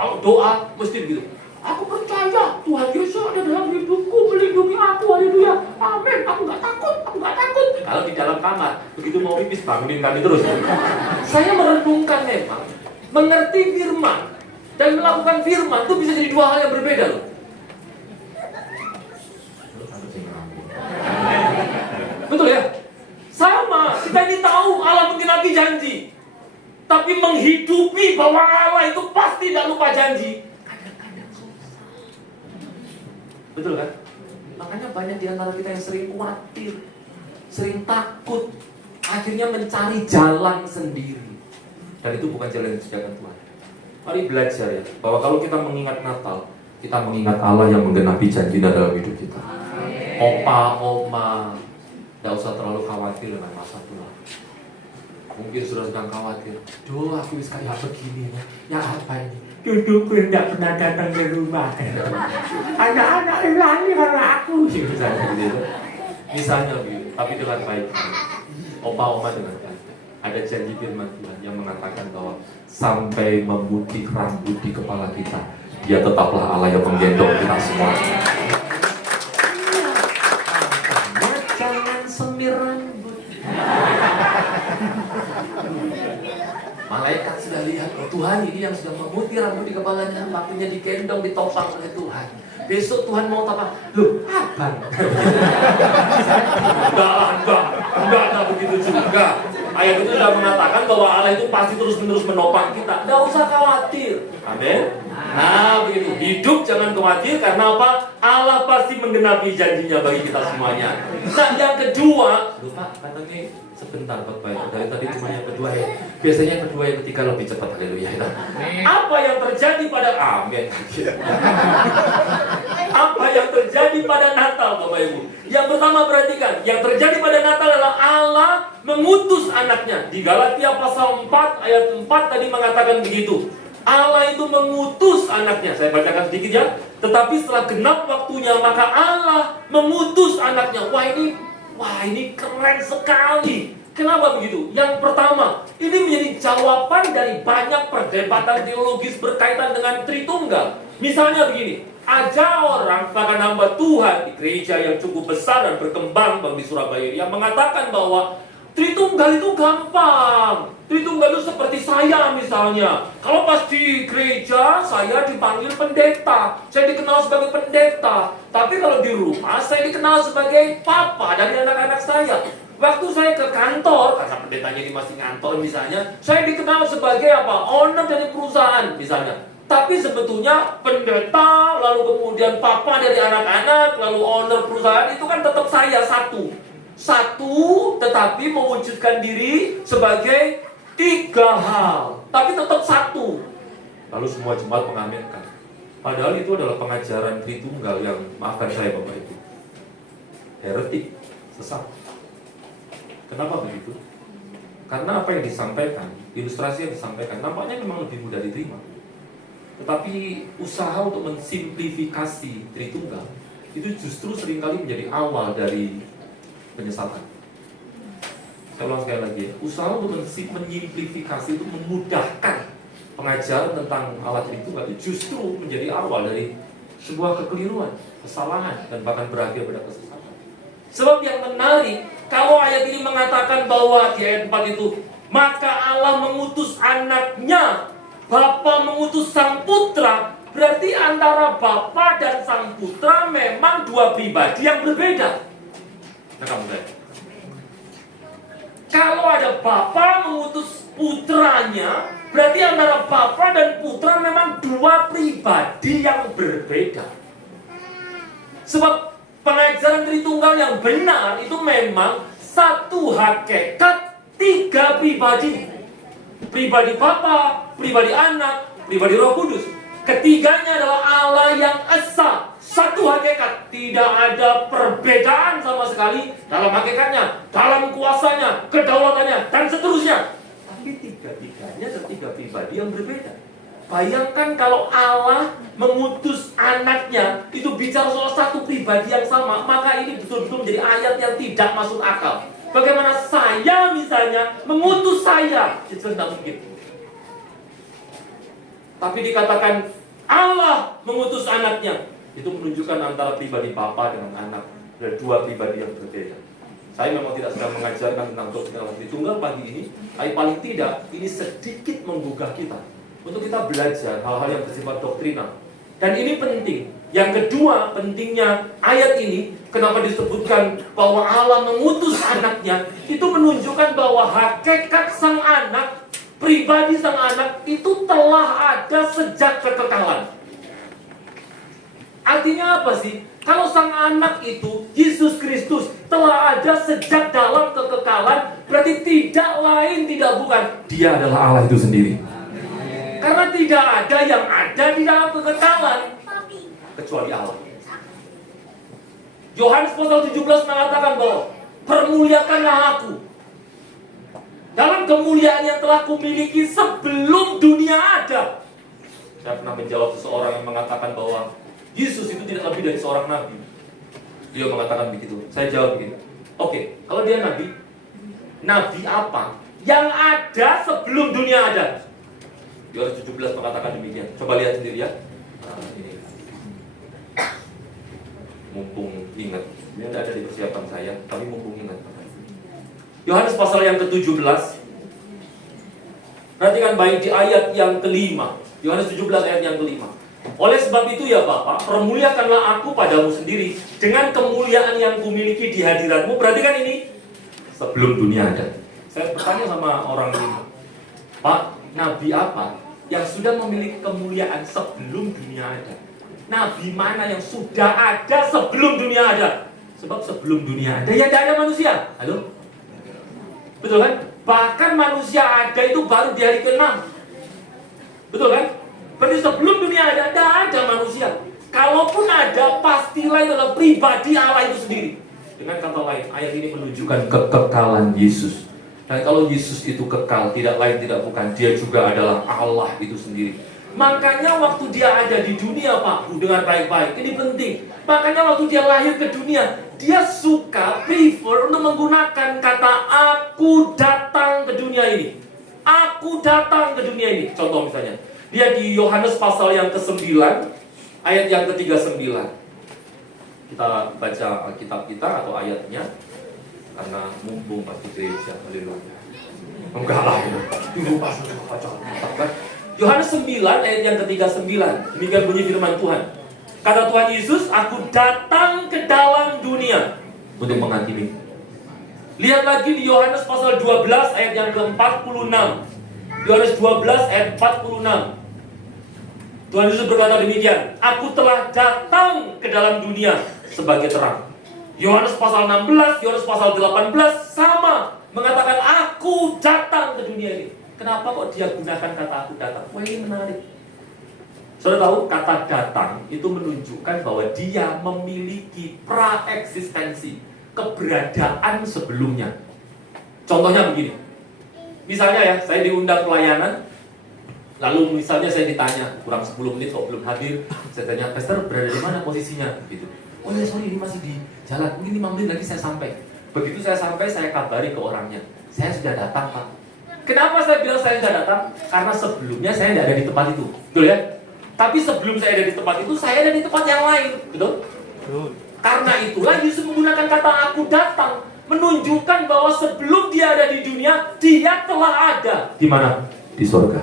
Kalau doa mesti begitu. Aku percaya Tuhan Yesus ada dalam hidupku, melindungi aku, haleluya, amin. Aku nggak takut. Kalau di dalam kamar, begitu mau pipis bangunin kami terus. Saya merenungkan memang, mengerti firman dan melakukan firman itu bisa jadi dua hal yang berbeda loh. Betul ya? Sama, kita ini tahu Allah menggenapi janji, tapi menghidupi bahwa Allah itu pasti tidak lupa janji. Betul kan? Makanya banyak di antara kita yang sering khawatir, sering takut, akhirnya mencari jalan sendiri. Dan itu bukan jalan yang disediakan Tuhan. Mari belajar ya, bahwa kalau kita mengingat Natal, kita mengingat Allah yang menggenapi janji dalam hidup kita. Opa, oma, tidak usah terlalu khawatir dengan masa tua. Mungkin sudah sedang khawatir. Duh, aku kayak begini ya apa ini? Dudukku tidak pernah datang ke rumah. Anak-anak lari karena aku. Misalnya gitu. Misalnya begitu, tapi dengan baik. Opa, oma dengan baik. Ada janji firman Tuhan yang mengatakan bahwa sampai memutih rambut di kepala kita, Dia tetaplah Allah yang menggendong kita semua. Jangan semir rambut. Malaikat sudah lihat, oh Tuhan ini yang sudah memutih rambut di kepalanya, waktunya digendong, ditopang oleh Tuhan. Besok Tuhan mau apa? Loh, abang. Enggak begitu juga. Ayat itu sudah mengatakan bahwa Allah itu pasti terus-menerus menopang kita. Tidak usah khawatir. Amin. Nah, begitu. Hidup jangan khawatir karena apa? Allah pasti menggenapi janjinya bagi kita semuanya. Nah, yang kedua, lupa katanya sebentar Bapak. Dari tadi cuma yang kedua ya. Biasanya yang kedua, yang ketiga lebih cepat. Haleluya. Apa yang terjadi pada amin? Apa yang terjadi pada Natal, Bapak Ibu? Yang pertama perhatikan, yang terjadi pada Natal adalah Allah mengutus anaknya. Di Galatia pasal 4 ayat 4 tadi mengatakan begitu. Allah itu mengutus anaknya. Saya bacakan sedikit ya. Tetapi setelah genap waktunya, maka Allah mengutus anaknya. Wah ini keren sekali. Kenapa begitu? Yang pertama, ini menjadi jawaban dari banyak perdebatan teologis berkaitan dengan Tritunggal. Misalnya begini, ada orang, bahkan hamba Tuhan di gereja yang cukup besar dan berkembang di Surabaya yang mengatakan bahwa Tritunggal itu gampang. Tritunggal itu seperti saya misalnya. Kalau pas di gereja, saya dipanggil pendeta. Saya dikenal sebagai pendeta. Tapi kalau di rumah, saya dikenal sebagai papa dari anak-anak saya. Waktu saya ke kantor, karena pendetanya ini masih ngantor misalnya, saya dikenal sebagai apa? Owner dari perusahaan misalnya. Tapi sebetulnya pendeta, lalu kemudian papa dari anak-anak, lalu owner perusahaan, itu kan tetap saya satu, tetapi mewujudkan diri sebagai tiga hal, tapi tetap satu. Lalu semua jemaat mengaminkan. Padahal itu adalah pengajaran Tritunggal yang, maafkan saya Bapak Ibu, heretik, sesat. Kenapa begitu? Karena apa yang disampaikan, ilustrasi yang disampaikan, nampaknya memang lebih mudah diterima. Tetapi usaha untuk mensimplifikasi Tritunggal itu justru seringkali menjadi awal dari penyesatan. Saya ulang sekali lagi ya. Usaha untuk menyimplifikasi itu memudahkan pengajaran tentang Allah Tritunggal itu justru menjadi awal dari sebuah kekeliruan, kesalahan, dan bahkan berakhir pada kesesatan. Sebab yang menarik, kalau ayat ini mengatakan bahwa di ayat 4 itu, maka Allah mengutus anaknya, Bapa mengutus Sang Putra, berarti antara Bapa dan Sang Putra memang dua pribadi yang berbeda. Nah, kamu lihat. Kalau ada Bapa mengutus putranya, berarti antara Bapa dan Putra memang dua pribadi yang berbeda. Sebab pengajaran Tritunggal yang benar itu memang satu hakikat, tiga pribadi. Pribadi Bapa, pribadi Anak, pribadi Roh Kudus. Ketiganya adalah Allah yang esa, satu hakikat, tidak ada perbedaan sama sekali dalam hakikatnya, dalam kuasanya, kedaulatannya, dan seterusnya. Tapi tiga-tiganya adalah tiga pribadi yang berbeda. Bayangkan kalau Allah mengutus anaknya, itu bicara soal satu pribadi yang sama, maka ini betul-betul menjadi ayat yang tidak masuk akal. Bagaimana saya misalnya mengutus saya, itu tidak mungkin. Tapi dikatakan Allah mengutus anaknya. Itu menunjukkan antara pribadi Bapa dengan anak. Ada dua pribadi yang berbeda. Saya memang tidak sedang mengajarkan tentang doktrin Allah Tritunggal pagi ini, tapi paling tidak ini sedikit menggugah kita untuk kita belajar hal-hal yang bersifat doktrinal. Dan ini penting. Yang kedua, pentingnya ayat ini, kenapa disebutkan bahwa Allah mengutus anaknya, itu menunjukkan bahwa hakikat sang anak, pribadi sang anak itu telah ada sejak kekekalan. Artinya apa sih? Kalau sang anak itu, Yesus Kristus, telah ada sejak dalam kekekalan, berarti tidak lain, tidak bukan. Dia adalah Allah itu sendiri. Karena tidak ada yang ada di dalam kekekalan kecuali Allah. Yohanes pasal 17 mengatakan bahwa permuliakanlah aku dalam kemuliaan yang telah kumiliki sebelum dunia ada. Saya pernah menjawab seseorang yang mengatakan bahwa Yesus itu tidak lebih dari seorang nabi. Dia mengatakan begitu. Saya jawab begini. Oke, kalau dia nabi, nabi apa yang ada sebelum dunia ada? Yohanes 17 mengatakan demikian. Coba lihat sendiri ya. Nah, ini. Mumpung ingat. Ini tidak ada di persiapan saya, tapi mumpung ingat. Yohanes pasal yang ke-17. Perhatikan baik di ayat yang kelima. Yohanes 17 ayat yang kelima. Oleh sebab itu ya Bapa, permuliakanlah aku padamu sendiri dengan kemuliaan yang kumiliki di hadiratmu. Perhatikan ini, sebelum dunia ada. Saya bertanya sama orang ini, Pak, nabi apa yang sudah memiliki kemuliaan sebelum dunia ada? Nabi mana yang sudah ada sebelum dunia ada? Sebab sebelum dunia ada, ya tidak ada manusia. Halo? Betul kan? Bahkan manusia ada itu baru di hari ke-6. Betul kan? Berarti sebelum dunia ada, tidak ada manusia. Kalaupun ada, pastilah itu adalah pribadi Allah itu sendiri. Dengan kata lain, ayat ini menunjukkan kekekalan Yesus. Dan kalau Yesus itu kekal, tidak lain tidak bukan, dia juga adalah Allah itu sendiri. Makanya waktu dia ada di dunia, Pak, dengar baik-baik, ini penting. Makanya waktu dia lahir ke dunia, dia suka, prefer untuk menggunakan kata aku datang ke dunia ini. Aku datang ke dunia ini. Contoh misalnya, dia di Yohanes pasal yang ke-9, ayat yang ke-39. Kita baca Alkitab kita atau ayatnya, karena mumpung pas di gereja, haleluya. Enggak lah ya, dulu pas udah baca Alkitab kan. Yohanes 9 ayat yang ke-39. Demikian bunyi firman Tuhan. Kata Tuhan Yesus, aku datang ke dalam dunia untuk menghakimi. Lihat lagi di Yohanes pasal 12 ayat yang ke-46. Yohanes 12 ayat 46. Tuhan Yesus berkata demikian, aku telah datang ke dalam dunia sebagai terang. Yohanes pasal 16, Yohanes pasal 18 sama, mengatakan aku datang ke dunia ini. Kenapa kok dia gunakan kata aku datang? Wah, ini menarik. Saudara tahu, kata datang itu menunjukkan bahwa dia memiliki praeksistensi, keberadaan sebelumnya. Contohnya begini. Misalnya ya, saya diundang pelayanan, lalu misalnya saya ditanya, kurang 10 menit kok belum hadir. Saya tanya, Pastor berada di mana posisinya? Gitu. Oh ya sorry, ini masih di jalan, mungkin 5 menit lagi saya sampai. Begitu saya sampai, saya kabari ke orangnya, saya sudah datang Pak. Kenapa saya bilang saya sudah datang? Karena sebelumnya saya tidak ada di tempat itu. Betul ya? Tapi sebelum saya ada di tempat itu, saya ada di tempat yang lain. Betul? Betul. Karena itulah Yesus menggunakan kata aku datang, menunjukkan bahwa sebelum dia ada di dunia, dia telah ada. Di mana? Di surga.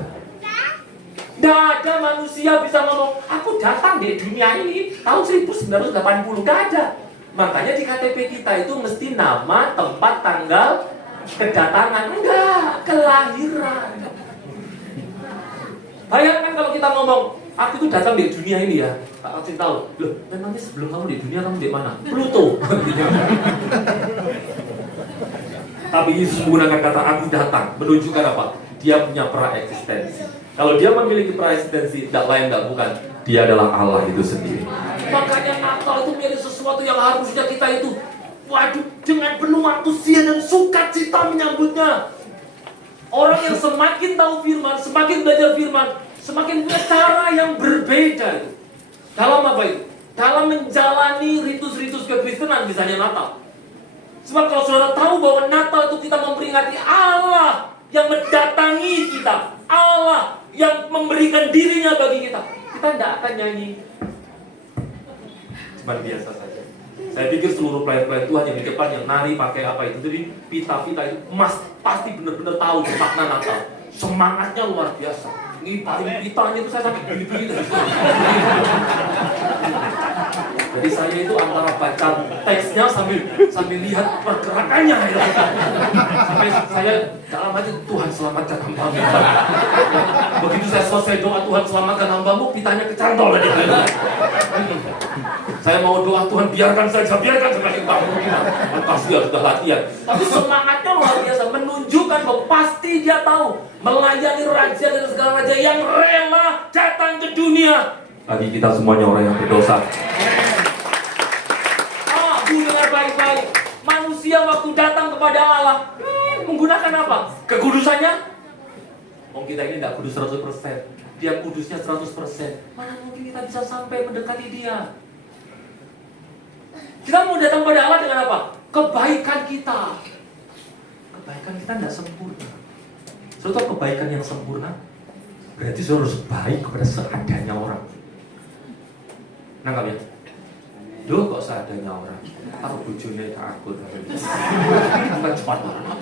Tidak ada manusia bisa ngomong, aku datang di dunia ini tahun 1980. Tidak ada. Makanya di KTP kita itu mesti nama, tempat, tanggal kedatangan. Enggak, kelahiran. Bayangkan kalau kita ngomong, aku tuh datang di dunia ini ya. Kak Acin tahu, loh, memangnya sebelum kamu di dunia kamu di mana? Pluto. Tapi Yesus menggunakan kata aku datang, menunjukkan apa? Dia punya praeksistensi. Kalau dia memiliki praeksistensi, tidak lain tidak bukan, dia adalah Allah itu sendiri. Makanya Natal itu menjadi sesuatu yang harusnya kita itu, waduh, dengan penuh antusias dan sukacita menyambutnya. Orang yang semakin tahu firman, semakin belajar firman, semakin punya cara yang berbeda itu. Dalam apa itu? Dalam menjalani ritus-ritus kekristenan, misalnya Natal. Sebab kalau saudara tahu bahwa Natal itu kita memperingati Allah yang mendatangi kita, Allah yang memberikan dirinya bagi kita, kita tidak akan nyanyi cuman biasa saja. Saya pikir seluruh pelayan-pelayan Tuhan yang di depan yang nari pakai apa itu, jadi pita-pita itu pasti benar-benar tahu makna Natal. Semangatnya luar biasa. Ini paling pitanya itu saya sampai gini-gini. Jadi saya itu antara baca teksnya sambil lihat pergerakannya ya. Sampai saya dalam hati, Tuhan selamatkan hamba-Mu. Begitu saya selesai doa Tuhan selamatkan hamba-Mu, pitanya kecantol tadi. Saya mau doa Tuhan biarkan saja sebagai bangun kita. Makasih ya sudah latihan. Tapi semangatnya luar biasa, menunjukkan bahwa pasti dia tahu melayani raja dan segala raja yang rela datang ke dunia. Bagi kita semuanya orang yang berdosa. Dengar baik-baik. Manusia waktu datang kepada Allah menggunakan apa? Kekudusannya? Kita ini tidak kudus 100%. Dia kudusnya 100%. Mana mungkin kita bisa sampai mendekati dia? Kita mau datang pada Allah dengan apa? Kebaikan kita. Kebaikan kita tidak sempurna. Suatu kebaikan yang sempurna berarti harus baik kepada seadanya orang. Nangkap ya? Duh kok seadanya orang. Taruh bujurnya takut. Sampai cepat marah.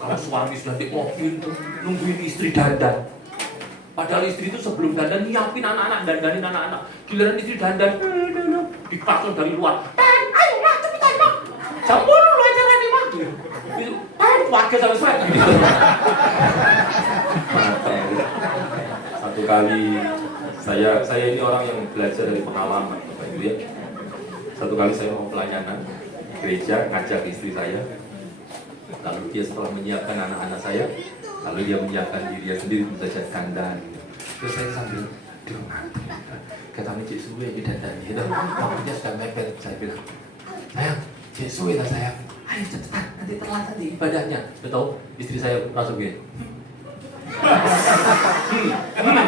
Kalau suami sudah di mobil nungguin istri dandan. Padahal istri itu sebelum dandan nyiapin anak-anak, dandanin anak-anak. Giliran istri dandan dipaksa dari luar. Ayo lah cepetan Pak. Jam 10 lu acara nih Pak. Itu warga sampai sweat gitu. Satu kali saya ini orang yang belajar dari pengalaman Bapak Ibu ya. Satu kali saya mau pelayanan gereja, ngajak istri saya. Lalu dia setelah menyiapkan anak-anak saya, lalu dia menyiapkan diri dia sendiri untuk jadi dandan. Terus saya sambil ngantuk. Kata Cik Suwe di dandan gitu. Waktunya sudah mepet. Saya bilang, sayang, Cik Suwe lah sayang. Ayo cepetan, nanti telat nanti ibadahnya. Sudah tahu istri saya langsung gini. Karena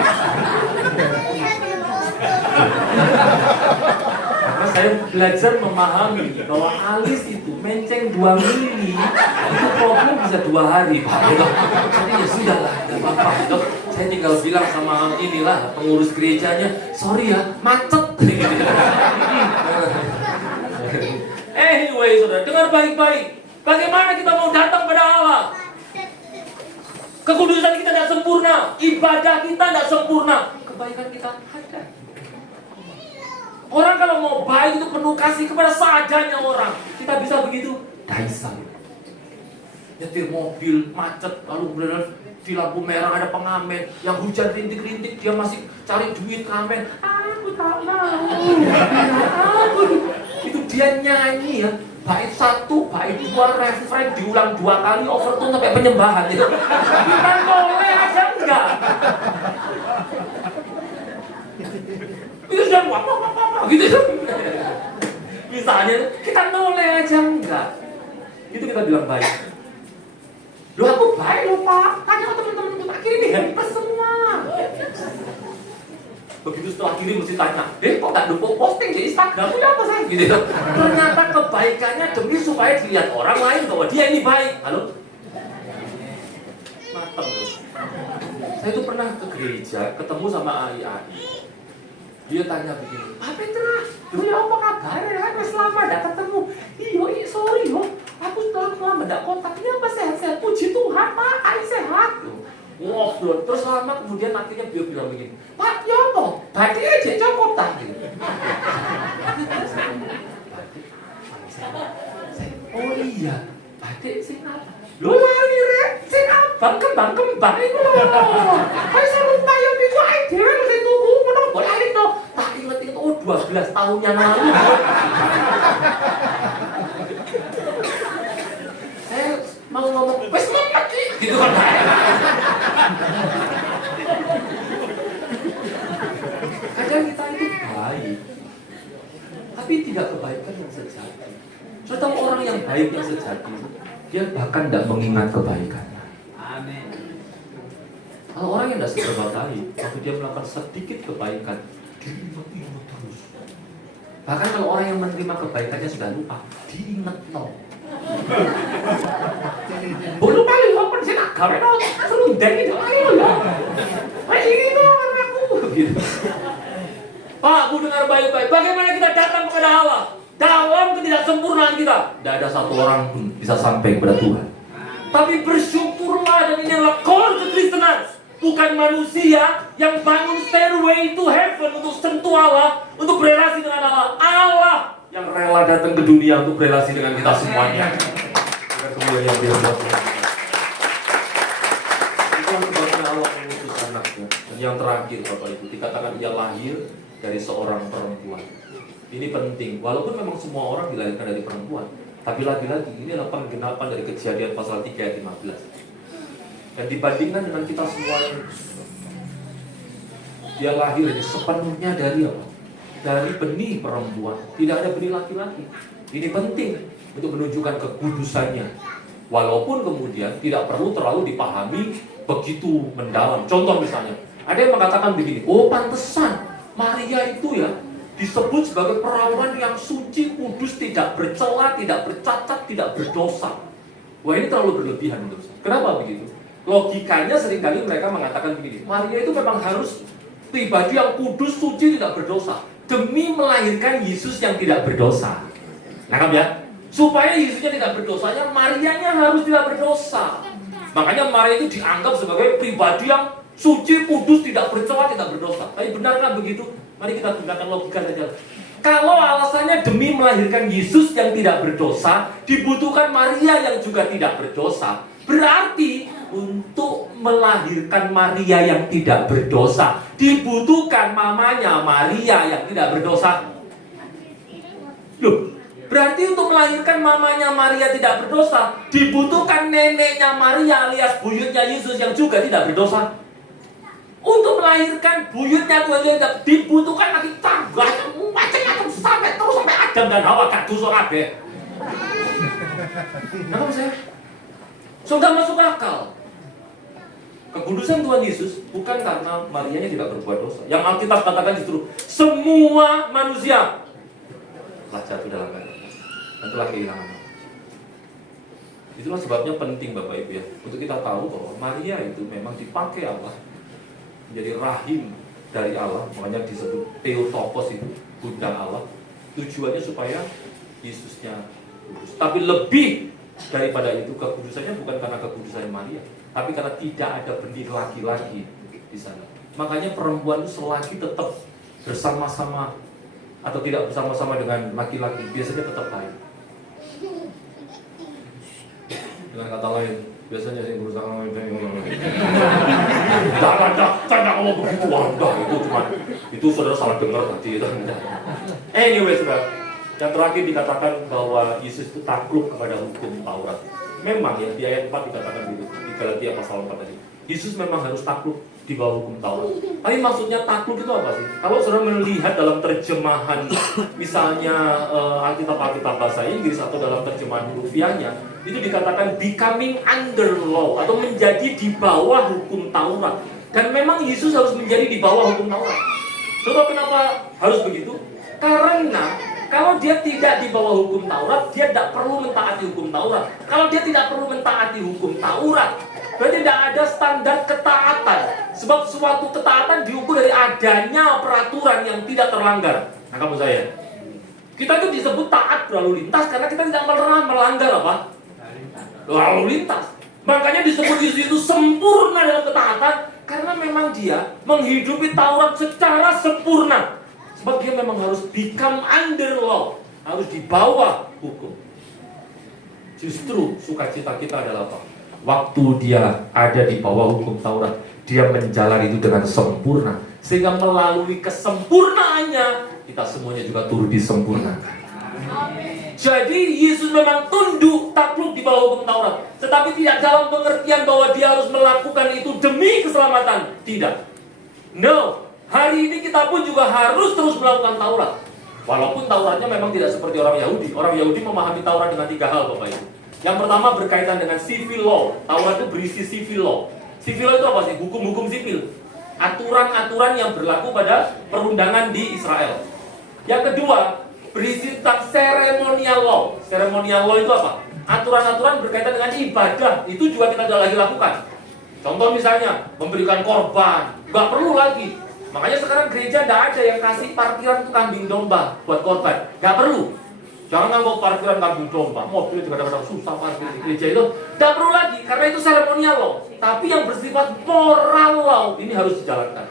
saya belajar memahami bahwa alis itu menceng 2 mili itu problem bisa 2 hari Pak. Jadi ya sudah lah, tidak apa-apa. Saya tinggal bilang sama inilah pengurus gerejanya, sorry ya macet. Anyway saudara, dengar baik-baik. Bagaimana kita mau datang pada Allah? Kekudusan kita tidak sempurna, ibadah kita tidak sempurna, kebaikan kita ada. Orang kalau mau baik itu penuh kasih kepada seadanya orang. Kita bisa begitu, Daisan. Nyetir mobil, macet, lalu benar di lampu merah ada pengamen, yang hujan rintik-rintik dia masih cari duit ngamen. Aku tak mau. Itu dia nyanyi ya. Bait 1, bait 2, refrain diulang 2 kali, overtone sampai penyembahan gitu. Kita boleh aja enggak? Itu sudah apa gitu. Misalnya kita noleh aja enggak. Itu kita bilang baik. Loh aku baik loh Pak. Tanya ke teman-temanku tak kirim hampers semua. Begitu setelah kirim mesti tanya, kok tak dukung posting di Instagram punya apa saya? Gitu. Ternyata kebaikannya demi supaya dilihat orang lain bahwa dia ini baik. Halo? Mateng loh. Saya itu pernah ke gereja ketemu sama AI. Dia tanya begini, Pak Petra, dulu apa kabar ya? Mas lama gak ketemu. Iya, sorry loh. Aku setelah lama gak kontak. Ini apa sehat-sehat? Puji Tuhan Pak, Ai sehat. Ngobrol, terus lama kemudian akhirnya dia bilang begini, Pak, ya apa? Batik aja copot tak? Oh iya, batik sing apa? Lo lali rek, sing abang kembang-kembang itu loh. Ayo saya lupa yang itu ide lo sing tuku menapa lali to. Tak inget-inget 12 tahun yang lalu. Saya mau ngomong, wes memet gitu kan. Kadang kita itu baik, tapi tidak kebaikan yang sejati. Saya tahu orang yang baik yang sejati, dia bahkan tidak mengingat kebaikan. Amin. Kalau orang yang tidak seberapa baik, waktu dia melakukan sedikit kebaikan, diingat terus. Bahkan kalau orang yang menerima kebaikannya sudah lupa, diingat no. Belum kali open sih nak karena serundeng itu ayo lah. Ini anakku gitu. Pak, Bu dengar baik-baik. Bagaimana kita datang kepada Allah? Dalam ketidaksempurnaan kita, tidak ada satu orang pun bisa sampai kepada Tuhan. Tapi bersyukurlah, dan ini adalah core kekristenan. Bukan manusia yang bangun stairway to heaven untuk sentuh Allah, untuk berelasi dengan Allah. Allah yang rela datang ke dunia untuk berelasi dengan kita semuanya. Dengan kemuliaan yang dia buat. Itulah sebabnya Allah mengutus anaknya. Dan yang terakhir Bapak Ibu, dikatakan dia lahir dari seorang perempuan. Ini penting, walaupun memang semua orang dilahirkan dari perempuan, tapi lagi-lagi ini adalah penggenapan dari Kejadian pasal 3 ayat 15. Dan dibandingkan dengan kita semuanya, dia lahir ini sepenuhnya dari apa? Dari benih perempuan. Tidak ada benih laki-laki. Ini penting untuk menunjukkan kekudusannya. Walaupun kemudian tidak perlu terlalu dipahami begitu mendalam. Contoh misalnya, ada yang mengatakan begini, oh pantesan Maria itu ya disebut sebagai perawan yang suci, kudus, tidak bercela, tidak bercacat, tidak berdosa. Wah, ini terlalu berlebihan menurut saya. Kenapa begitu? Logikanya seringkali mereka mengatakan begini, Maria itu memang harus pribadi yang kudus, suci, tidak berdosa, demi melahirkan Yesus yang tidak berdosa. Nangkap ya? Supaya Yesusnya tidak berdosanya, Marianya harus tidak berdosa. Makanya Maria itu dianggap sebagai pribadi yang suci, kudus, tidak bercela, tidak berdosa. Tapi benarkah begitu? Mari kita gunakan logika saja. Kalau alasannya demi melahirkan Yesus yang tidak berdosa, dibutuhkan Maria yang juga tidak berdosa, berarti untuk melahirkan Maria yang tidak berdosa, dibutuhkan mamanya Maria yang tidak berdosa. Loh, berarti untuk melahirkan mamanya Maria tidak berdosa, dibutuhkan neneknya Maria alias buyutnya Yesus yang juga tidak berdosa. Untuk melahirkan buyutnya Tuhan Yesus dibutuhkan lagi tangganya macam-macam sampai Adam dan Hawa gak dosa kabeh. Nah, saya sudah masuk akal. Kekudusan Tuhan Yesus bukan karena Marianya tidak berbuat dosa. Yang Alkitab katakan justru semua manusia telah jatuh dalam dosa dan telah kehilangan Allah. Itulah sebabnya penting Bapak Ibu ya, untuk kita tahu bahwa Maria itu memang dipakai Allah menjadi rahim dari Allah, makanya disebut Theotokos itu, bunda Allah. Tujuannya supaya Yesusnya kudus. Tapi lebih daripada itu, kekudusannya bukan karena kekudusan Maria, tapi karena tidak ada benih laki-laki di sana. Makanya perempuan itu selagi tetap bersama-sama atau tidak bersama-sama dengan laki-laki, biasanya tetap baik. Dengan kata lain, biasanya sih berusaha tidak ngomong begitu, wah itu cuma itu saudara salah dengar tadi. Anyway, saudara, yang terakhir dikatakan bahwa Yesus itu takluk kepada hukum Taurat. Memang ya, di ayat 4 dikatakan gitu, di Galatia pasal 4 tadi. Yesus memang harus takluk di bawah hukum Taurat. Tapi maksudnya takluk itu apa sih? Kalau saudara melihat dalam terjemahan, misalnya Alkitab bahasa Inggris atau dalam terjemahan hurufiahnya, itu dikatakan becoming under law atau menjadi di bawah hukum Taurat. Dan memang Yesus harus menjadi di bawah hukum Taurat. Saudara, kenapa harus begitu? Karena kalau dia tidak di bawah hukum Taurat, dia tidak perlu mentaati hukum Taurat. Kalau dia tidak perlu mentaati hukum Taurat, berarti tidak ada standar ketaatan. Sebab suatu ketaatan diukur dari adanya peraturan yang tidak terlanggar. Nah, kamu saya, kita itu disebut taat berlalu lintas karena kita tidak pernah melanggar apa? Lalu lintas. Makanya disebut Yesus itu sempurna dalam ketaatan karena memang dia menghidupi Taurat secara sempurna. Sebab dia memang harus become under law, harus di bawah hukum. Justru sukacita kita adalah apa? Waktu dia ada di bawah hukum Taurat, dia menjalani itu dengan sempurna. Sehingga melalui kesempurnaannya, kita semuanya juga turut disempurnakan. Jadi Yesus memang tunduk, takluk di bawah hukum Taurat. Tetapi tidak dalam pengertian bahwa dia harus melakukan itu demi keselamatan. Tidak. No. Hari ini kita pun juga harus terus melakukan Taurat. Walaupun Tauratnya memang tidak seperti orang Yahudi. Orang Yahudi memahami Taurat dengan 3 hal, Bapak Ibu. Yang pertama berkaitan dengan civil law. Taurat itu berisi civil law. Civil law itu apa sih? Hukum-hukum sipil. Aturan-aturan yang berlaku pada perundangan di Israel. Yang kedua, berisi tentang ceremonial law. Ceremonial law itu apa? aturan-aturan berkaitan dengan ibadah itu juga kita tidak lagi lakukan. Contoh misalnya memberikan korban, nggak perlu lagi. Makanya sekarang gereja tidak ada yang kasih parkiran untuk kambing domba buat korban, nggak perlu. Jangan ngangguk parkiran kambing domba, mobil juga kadang-kadang susah parkir di gereja itu. Tidak perlu lagi, karena itu seremonial loh. Tapi yang bersifat moral loh, ini harus dijalankan.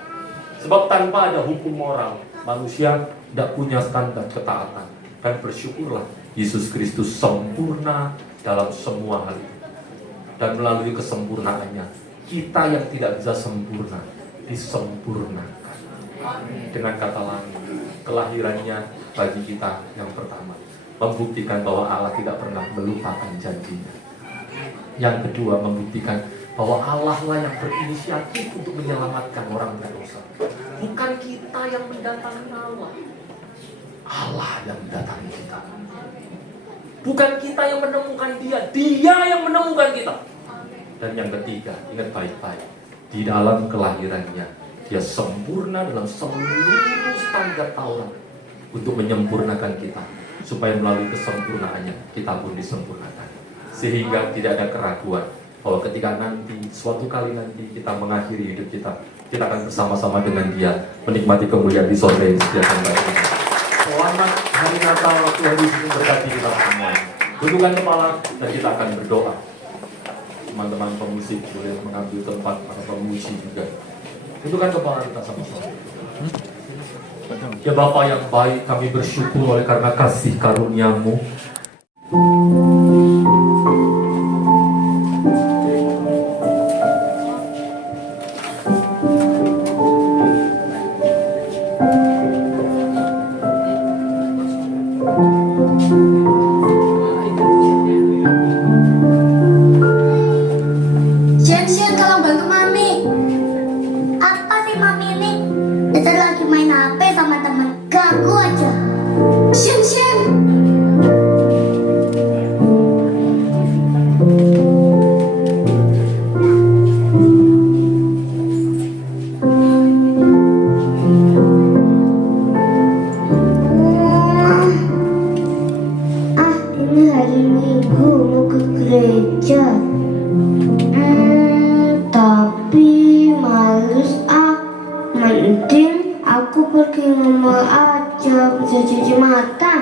Sebab tanpa ada hukum moral, manusia tidak punya standar ketaatan. Dan bersyukurlah Yesus Kristus sempurna dalam semua hal itu. Dan melalui kesempurnaannya, kita yang tidak bisa sempurna disempurnakan. Dengan kata lain, kelahirannya bagi kita yang pertama membuktikan bahwa Allah tidak pernah melupakan janjinya. Yang kedua, membuktikan bahwa Allah lah yang berinisiatif untuk menyelamatkan orang berdosa. Bukan kita yang mendatangi Allah. Allah yang mendatangi kita. Bukan kita yang menemukan dia, dia yang menemukan kita. Dan yang ketiga, ingat baik-baik, di dalam kelahirannya, dia sempurna dalam seluruh standar Taurat untuk menyempurnakan kita, supaya melalui kesempurnaannya kita pun disempurnakan. Sehingga tidak ada keraguan bahwa ketika nanti, suatu kali nanti kita mengakhiri hidup kita akan bersama-sama dengan dia menikmati kemuliaan di sorga yang disediakan bagi kita. Selamat hari Natal, Tuhan Yesus memberkati kita semua. Tundukkan kepala dan kita akan berdoa. Teman-teman pemusik boleh mengambil tempat para pemuji juga. Tundukkan kepala kita sama-sama. Ya Bapa yang baik, kami bersyukur oleh karena kasih karunia-Mu. Sien, tolong bantu Mami. Apa sih Mami ini? Kita lagi main HP sama teman. Ganggu aja. Sien. Ini hari Minggu mau ke gereja. Tapi males mending aku pergi ngomong aja, bisa cuci mata.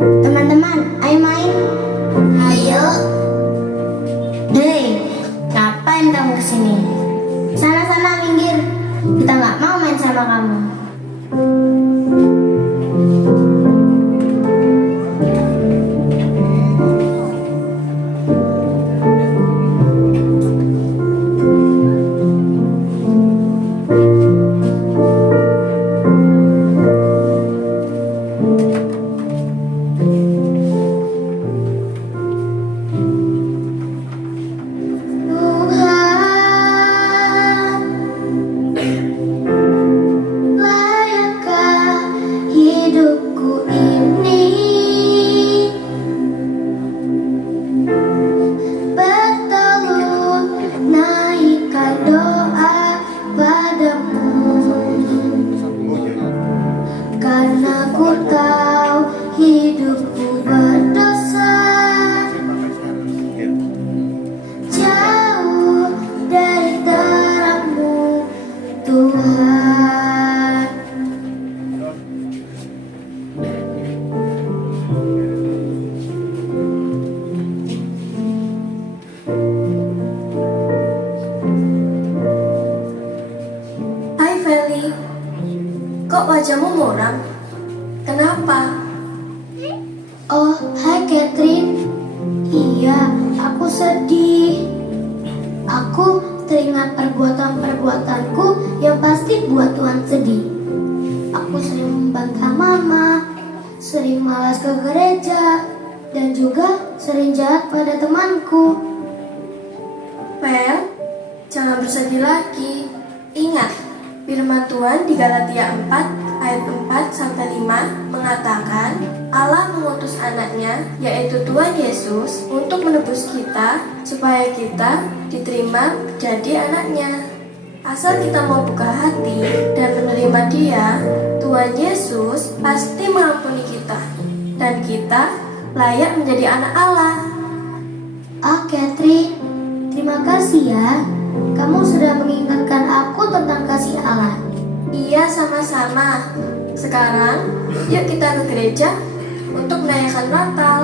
Teman-teman, ayo main. Ayo. Hei, ngapain kamu kesini? Sana-sana minggir. Kita nggak mau main sama kamu. Kok wajahmu muram? Kenapa? Oh, hai Catherine. Iya, aku sedih. Aku teringat perbuatan-perbuatanku yang pasti buat Tuhan sedih. Aku sering membantah mama, sering malas ke gereja, dan juga sering jahat pada temanku. Pel, jangan bersedih lagi. Ingat, Firman Tuhan di Galatia 4 ayat 4-5 mengatakan Allah mengutus anaknya yaitu Tuhan Yesus untuk menebus kita supaya kita diterima jadi anaknya. Asal kita mau buka hati dan menerima Dia, Tuhan Yesus pasti mengampuni kita dan kita layak menjadi anak Allah. Ah, Catherine, terima kasih ya. Kamu sudah mengingatkan aku tentang kasih Allah. Iya, sama-sama. Sekarang, yuk kita ke gereja untuk merayakan Natal.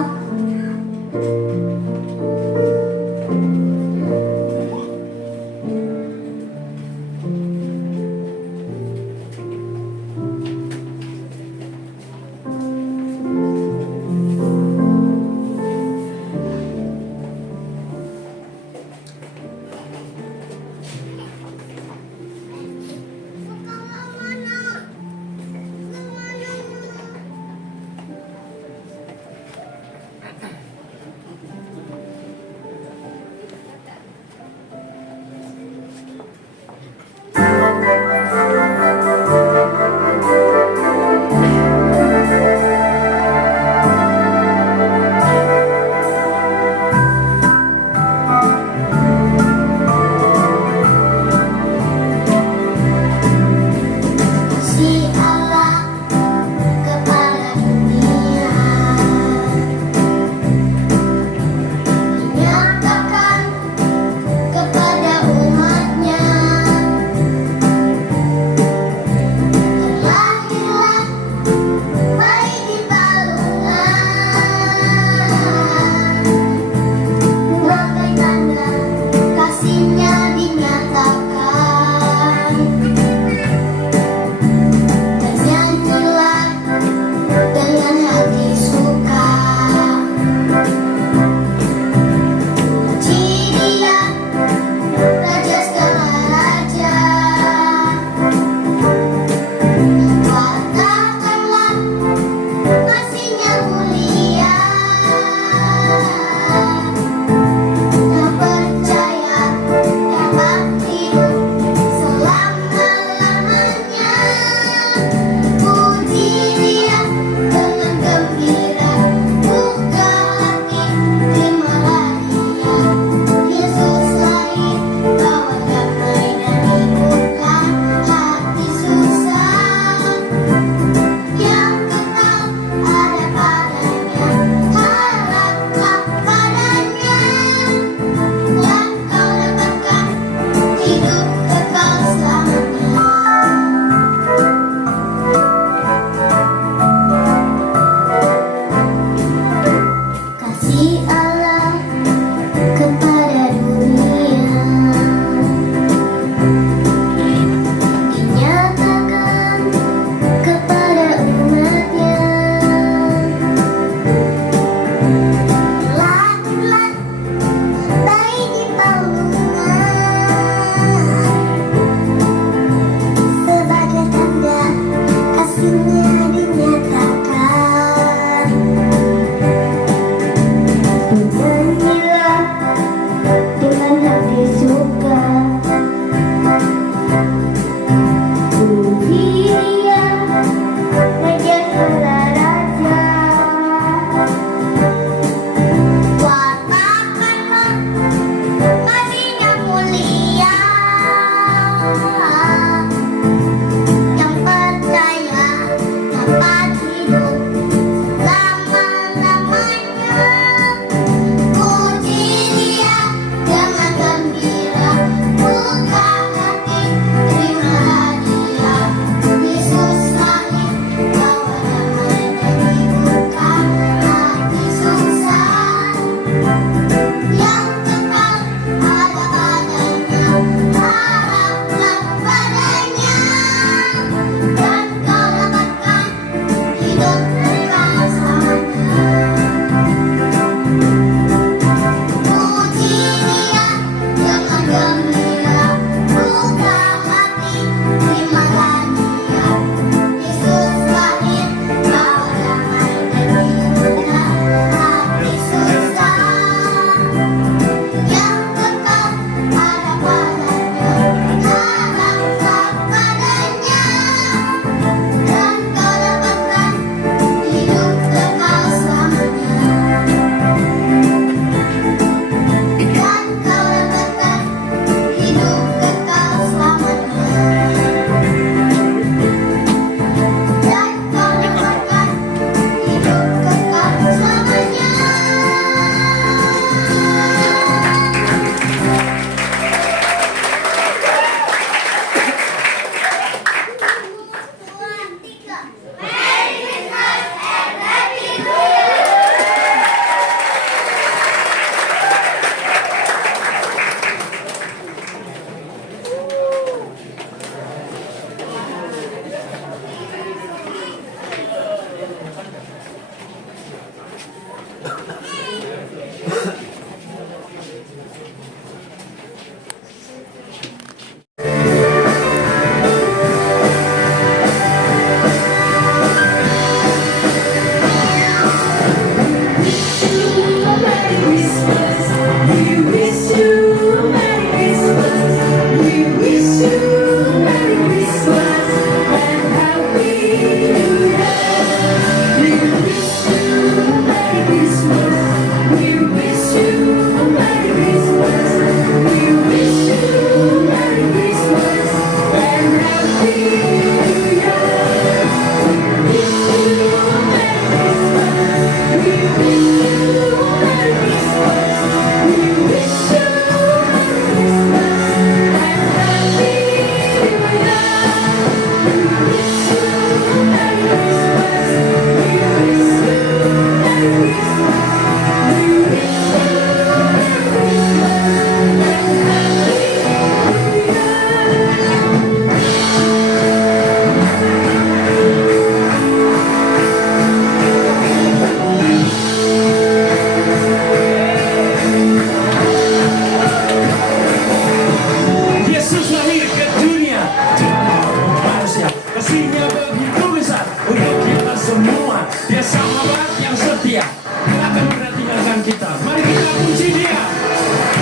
begitu besar untuk kita semua. Dia sahabat yang setia, tidak akan pernah tinggalkan kita. Mari kita puji Dia.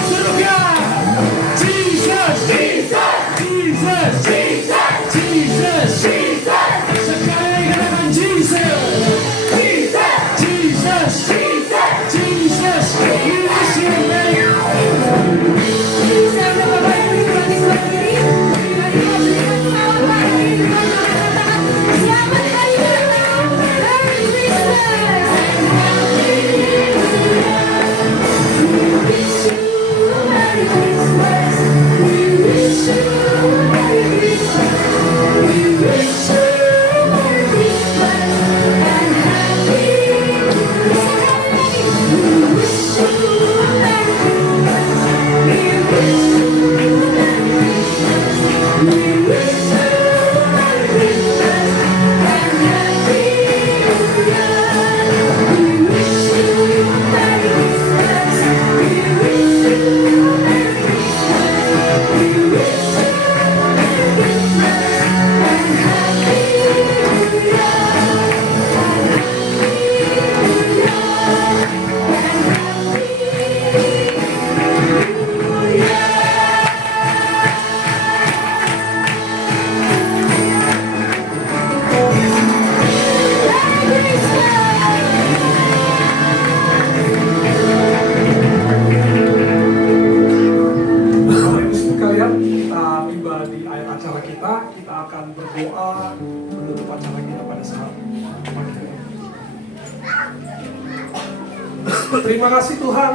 Surga, Jesus, Jesus, Jesus, Jesus, Jesus, Jesus. Sekali lagi katakan Jesus, Jesus, Jesus, Jesus, Jesus. We wish you a merry Terima kasih Tuhan.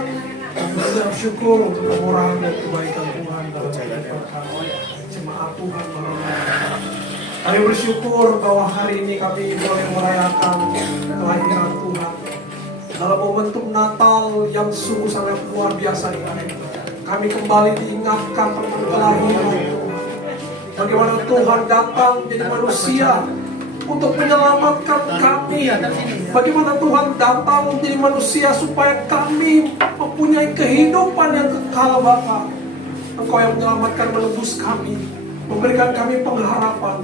Kami bersyukur untuk kemurahan dan kebaikan Tuhan dalam kehidupan kami, jemaat Tuhan malam ini. Kami bersyukur bahwa hari ini kami boleh merayakan kelahiran Tuhan dalam momentum Natal yang sungguh sangat luar biasa ini. Kami kembali diingatkan tentang kelahiran Tuhan. Bagaimana Tuhan datang menjadi manusia untuk menyelamatkan kami. Bagaimana Tuhan datang menjadi manusia supaya kami mempunyai kehidupan yang kekal Bapa. Engkau yang menyelamatkan, menebus kami, memberikan kami pengharapan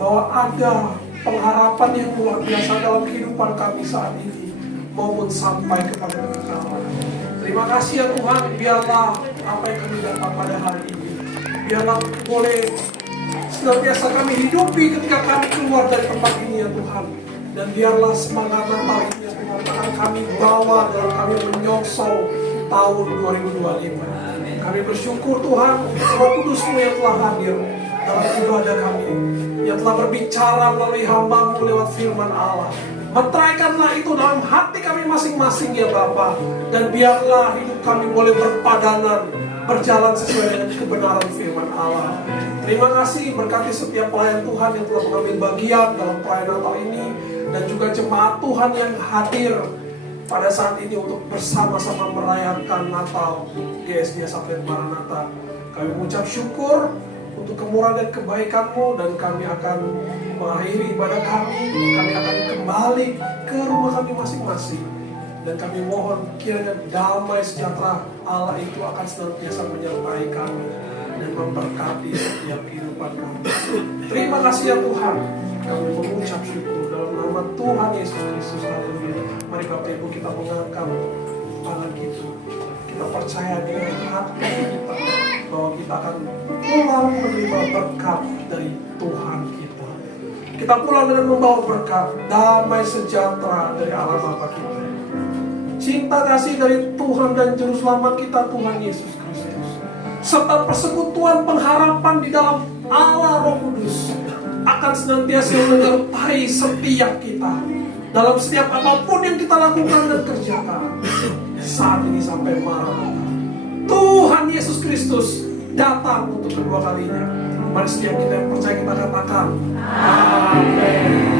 bahwa ada pengharapan yang luar biasa dalam kehidupan kami saat ini maupun sampai kepada kekekalan. Terima kasih ya Tuhan, biarlah apa yang kami dapat pada hari ini, biarlah boleh senantiasa kami hidupi ketika kami keluar dari tempat ini ya Tuhan. Dan biarlah semangat Natal ini ya Tuhan akan kami bawa dalam kami menyongsong tahun 2025. Kami bersyukur Tuhan untuk Roh Kudus-Mu yang telah hadir dalam ibadah kami, yang telah berbicara melalui hamba-Mu lewat firman Allah. Meteraikanlah itu dalam hati kami masing-masing ya Bapa. Dan biarlah hidup kami boleh berpadanan, berjalan sesuai dengan kebenaran firman Allah. Terima kasih, berkati setiap pelayan Tuhan yang telah mengambil bagian dalam perayaan Natal ini, dan juga jemaat Tuhan yang hadir pada saat ini untuk bersama-sama merayakan Natal GSD Satellite Maranatha. Kami mengucap syukur untuk kemurahan dan kebaikan-Mu, dan kami akan mengakhiri ibadah kami. Kami akan kembali ke rumah kami masing-masing, dan kami mohon kiranya damai sejahtera Allah itu akan senantiasa menyertai kami dan memberkati setiap kehidupan kami. Terima kasih ya Tuhan. Kami mengucap syukur dalam nama Tuhan Yesus Kristus. Haleluya. Mari Bapak Ibu kita mengangkat tangan kita. Kita percaya dengan hati kita bahwa kita akan pulang menerima berkat dari Tuhan kita. Kita pulang dengan membawa berkat, damai sejahtera dari Allah Bapa kita, cinta kasih dari Tuhan dan Juru Selamat kita Tuhan Yesus Kristus, serta persekutuan pengharapan di dalam Allah Roh Kudus akan senantiasa menyertai setiap kita dalam setiap apapun yang kita lakukan dan kerjakan saat ini sampai Maranatha. Tuhan Yesus Kristus datang untuk kedua kalinya. Mari setiap kita yang percaya kita katakan Amin.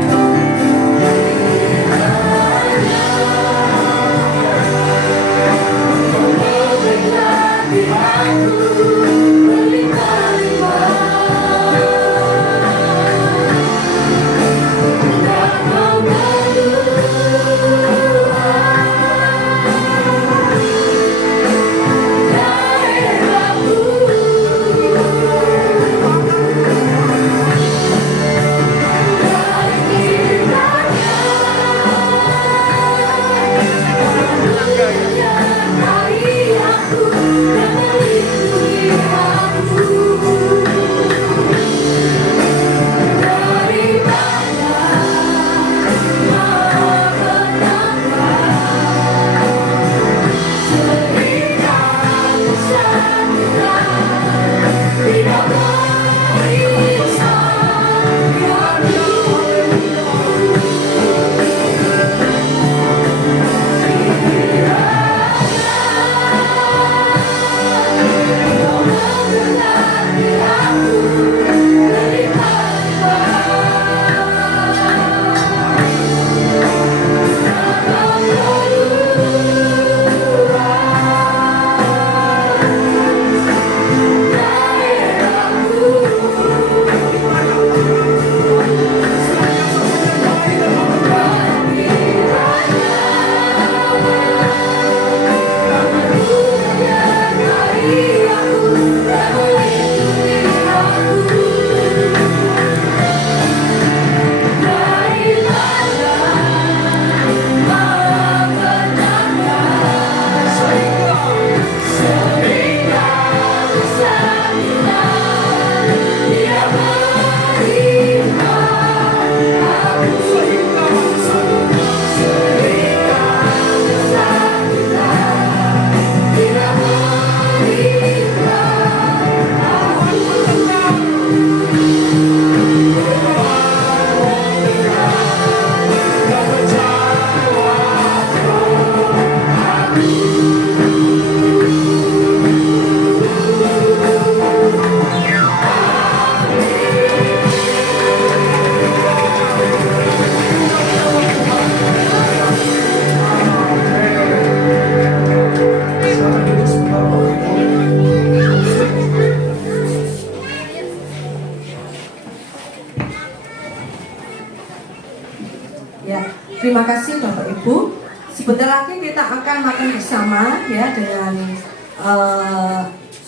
Ya, terima kasih Bapak Ibu. Sebentar lagi kita akan makan bersama ya dengan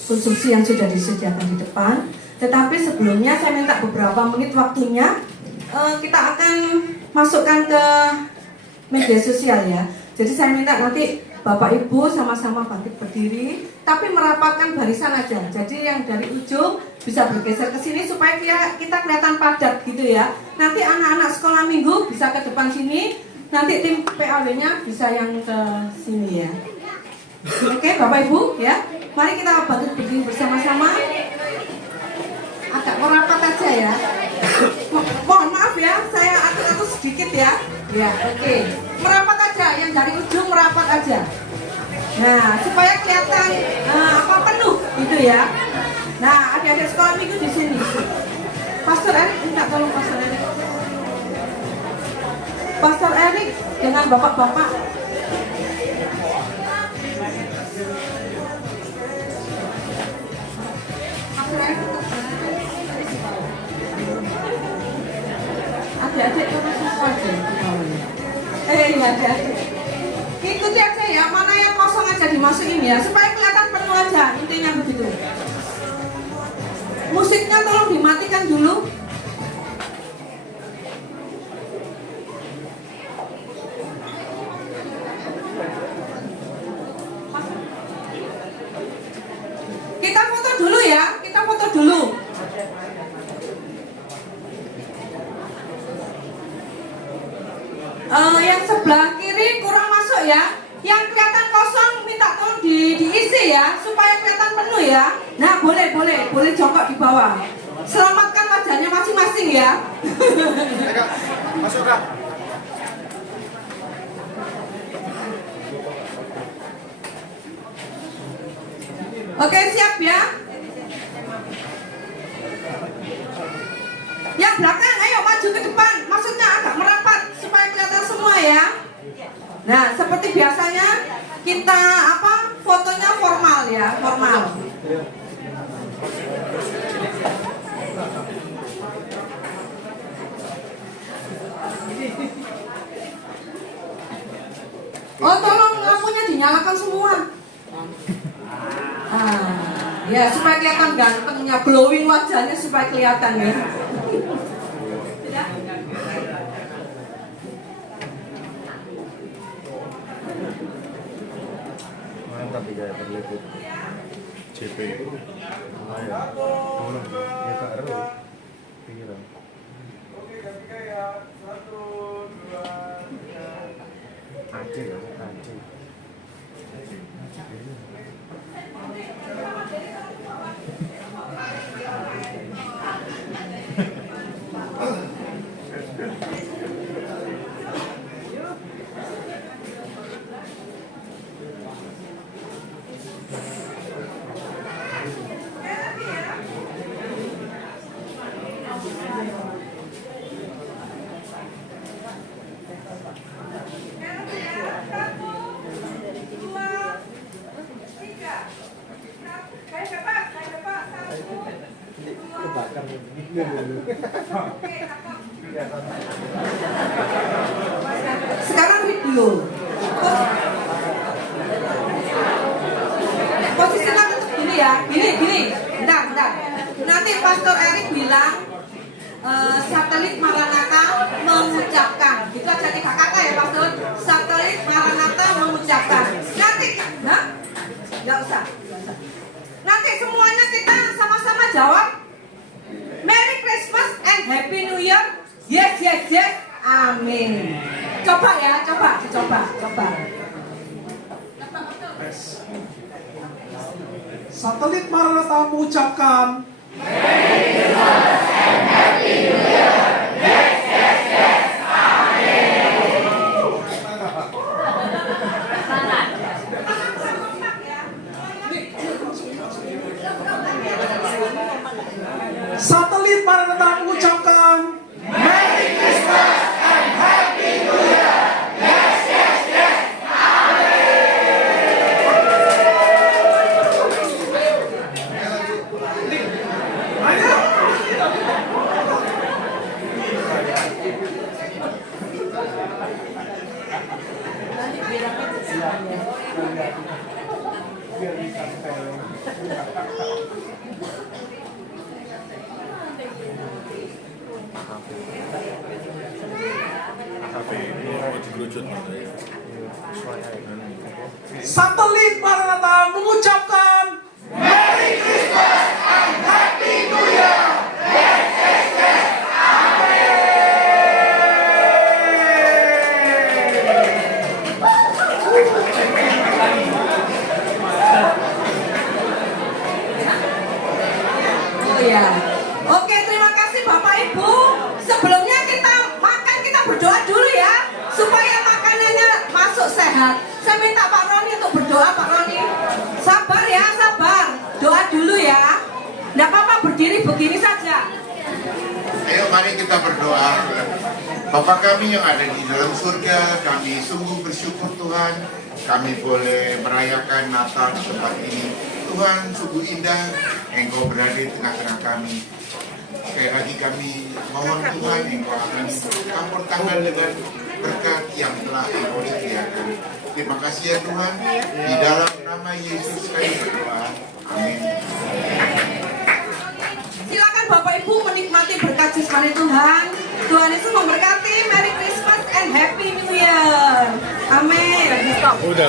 konsumsi yang sudah disediakan di depan. Tetapi sebelumnya saya minta beberapa menit waktunya. Kita akan masukkan ke media sosial ya. Jadi saya minta nanti Bapak Ibu sama-sama bangkit berdiri, tapi merapatkan barisan aja. Jadi yang dari ujung bisa bergeser ke sini supaya kita kelihatan padat gitu ya. Nanti anak-anak sekolah minggu bisa ke depan sini, nanti tim PAW-nya bisa yang ke sini ya. Oke Bapak Ibu ya, mari kita bangkit berdiri bersama-sama. Agak merapat aja ya. Mohon maaf ya, saya atur sedikit ya. Ya, oke. Merapat aja, yang dari ujung merapat aja. Nah, supaya kelihatan penuh gitu ya. Nah, adik-adik sekolah minggu di sini. Pastor Erik, minta tolong Pastor Erik. Pastor Erik dengan bapak-bapak. Pastor Erik adik-adik terus aja. Iya adik-adik. Ikuti aja ya, mana yang kosong aja dimasukin ya, supaya kelihatan penuh aja, intinya begitu. Musiknya tolong dimatikan dulu. Kita foto dulu ya, kita foto dulu. Yang sebelah kiri kurang masuk ya. Yang kelihatan kosong minta tolong diisi ya, supaya kelihatan penuh ya. Nah boleh jongkok di bawah. Selamatkan wajahnya masing-masing ya. Masuk Kak. Oke siap ya. Yang belakang ayo maju ke depan, maksudnya agak merapat supaya kelihatan semua ya. Nah seperti biasanya kita fotonya formal ya, formal. Oh tolong lampunya dinyalakan semua. Ya supaya kelihatan gantengnya, glowing wajahnya supaya kelihatan ya. Mantap ya terliput CP lumayan belum ya tak ada pinggiran. Oke ketiga ya 1 2 3 Aceh ya Aceh. Sekarang video. Posisinya tetap gini ya, gini. Bentar. Nanti Pastor Erik bilang satelit Maranatha mengucapkan. Itu aja 3 kata ya Pastor. Satelit Maranatha mengucapkan. Nanti, nggak usah. Nanti semuanya kita sama-sama jawab. Merry Christmas and Happy New Year. Yes. Amin. Coba ya, coba. Satelit Maranatha mengucapkan Merry Christmas and Happy New Year. Yes. Amin. Satelit Maranatha mengucapkan Merry Christmas and Happy New Year. Yes. Amin. Satelit Maranatha mengucapkan Merry Christmas and Happy New Year. Oh ya. Oke, terima kasih Bapak Ibu. Sebelumnya kita makan, kita berdoa dulu ya, supaya makanannya masuk sehat. Saya minta Pak Roni untuk berdoa, Pak Roni. Sabar ya, sabar. Doa dulu ya. Nggak apa-apa, berdiri begini saja. Ayo mari kita berdoa. Bapa kami yang ada di dalam surga, kami sungguh bersyukur Tuhan, kami boleh merayakan Natal di tempat ini. Tuhan, sungguh indah Engkau berada di tengah-tengah kami. Sekali lagi kami mohon Tuhan, Engkau akan campur tangan dengan berkat yang telah Engkau sediakan. Terima kasih ya Tuhan, di dalam nama Yesus kami berdoa. Amin. Silakan Bapak Ibu menikmati berkat jasmani Tuhan. Tuhan Yesus memberkati. Merry Christmas and Happy New Year. Amin. Udah.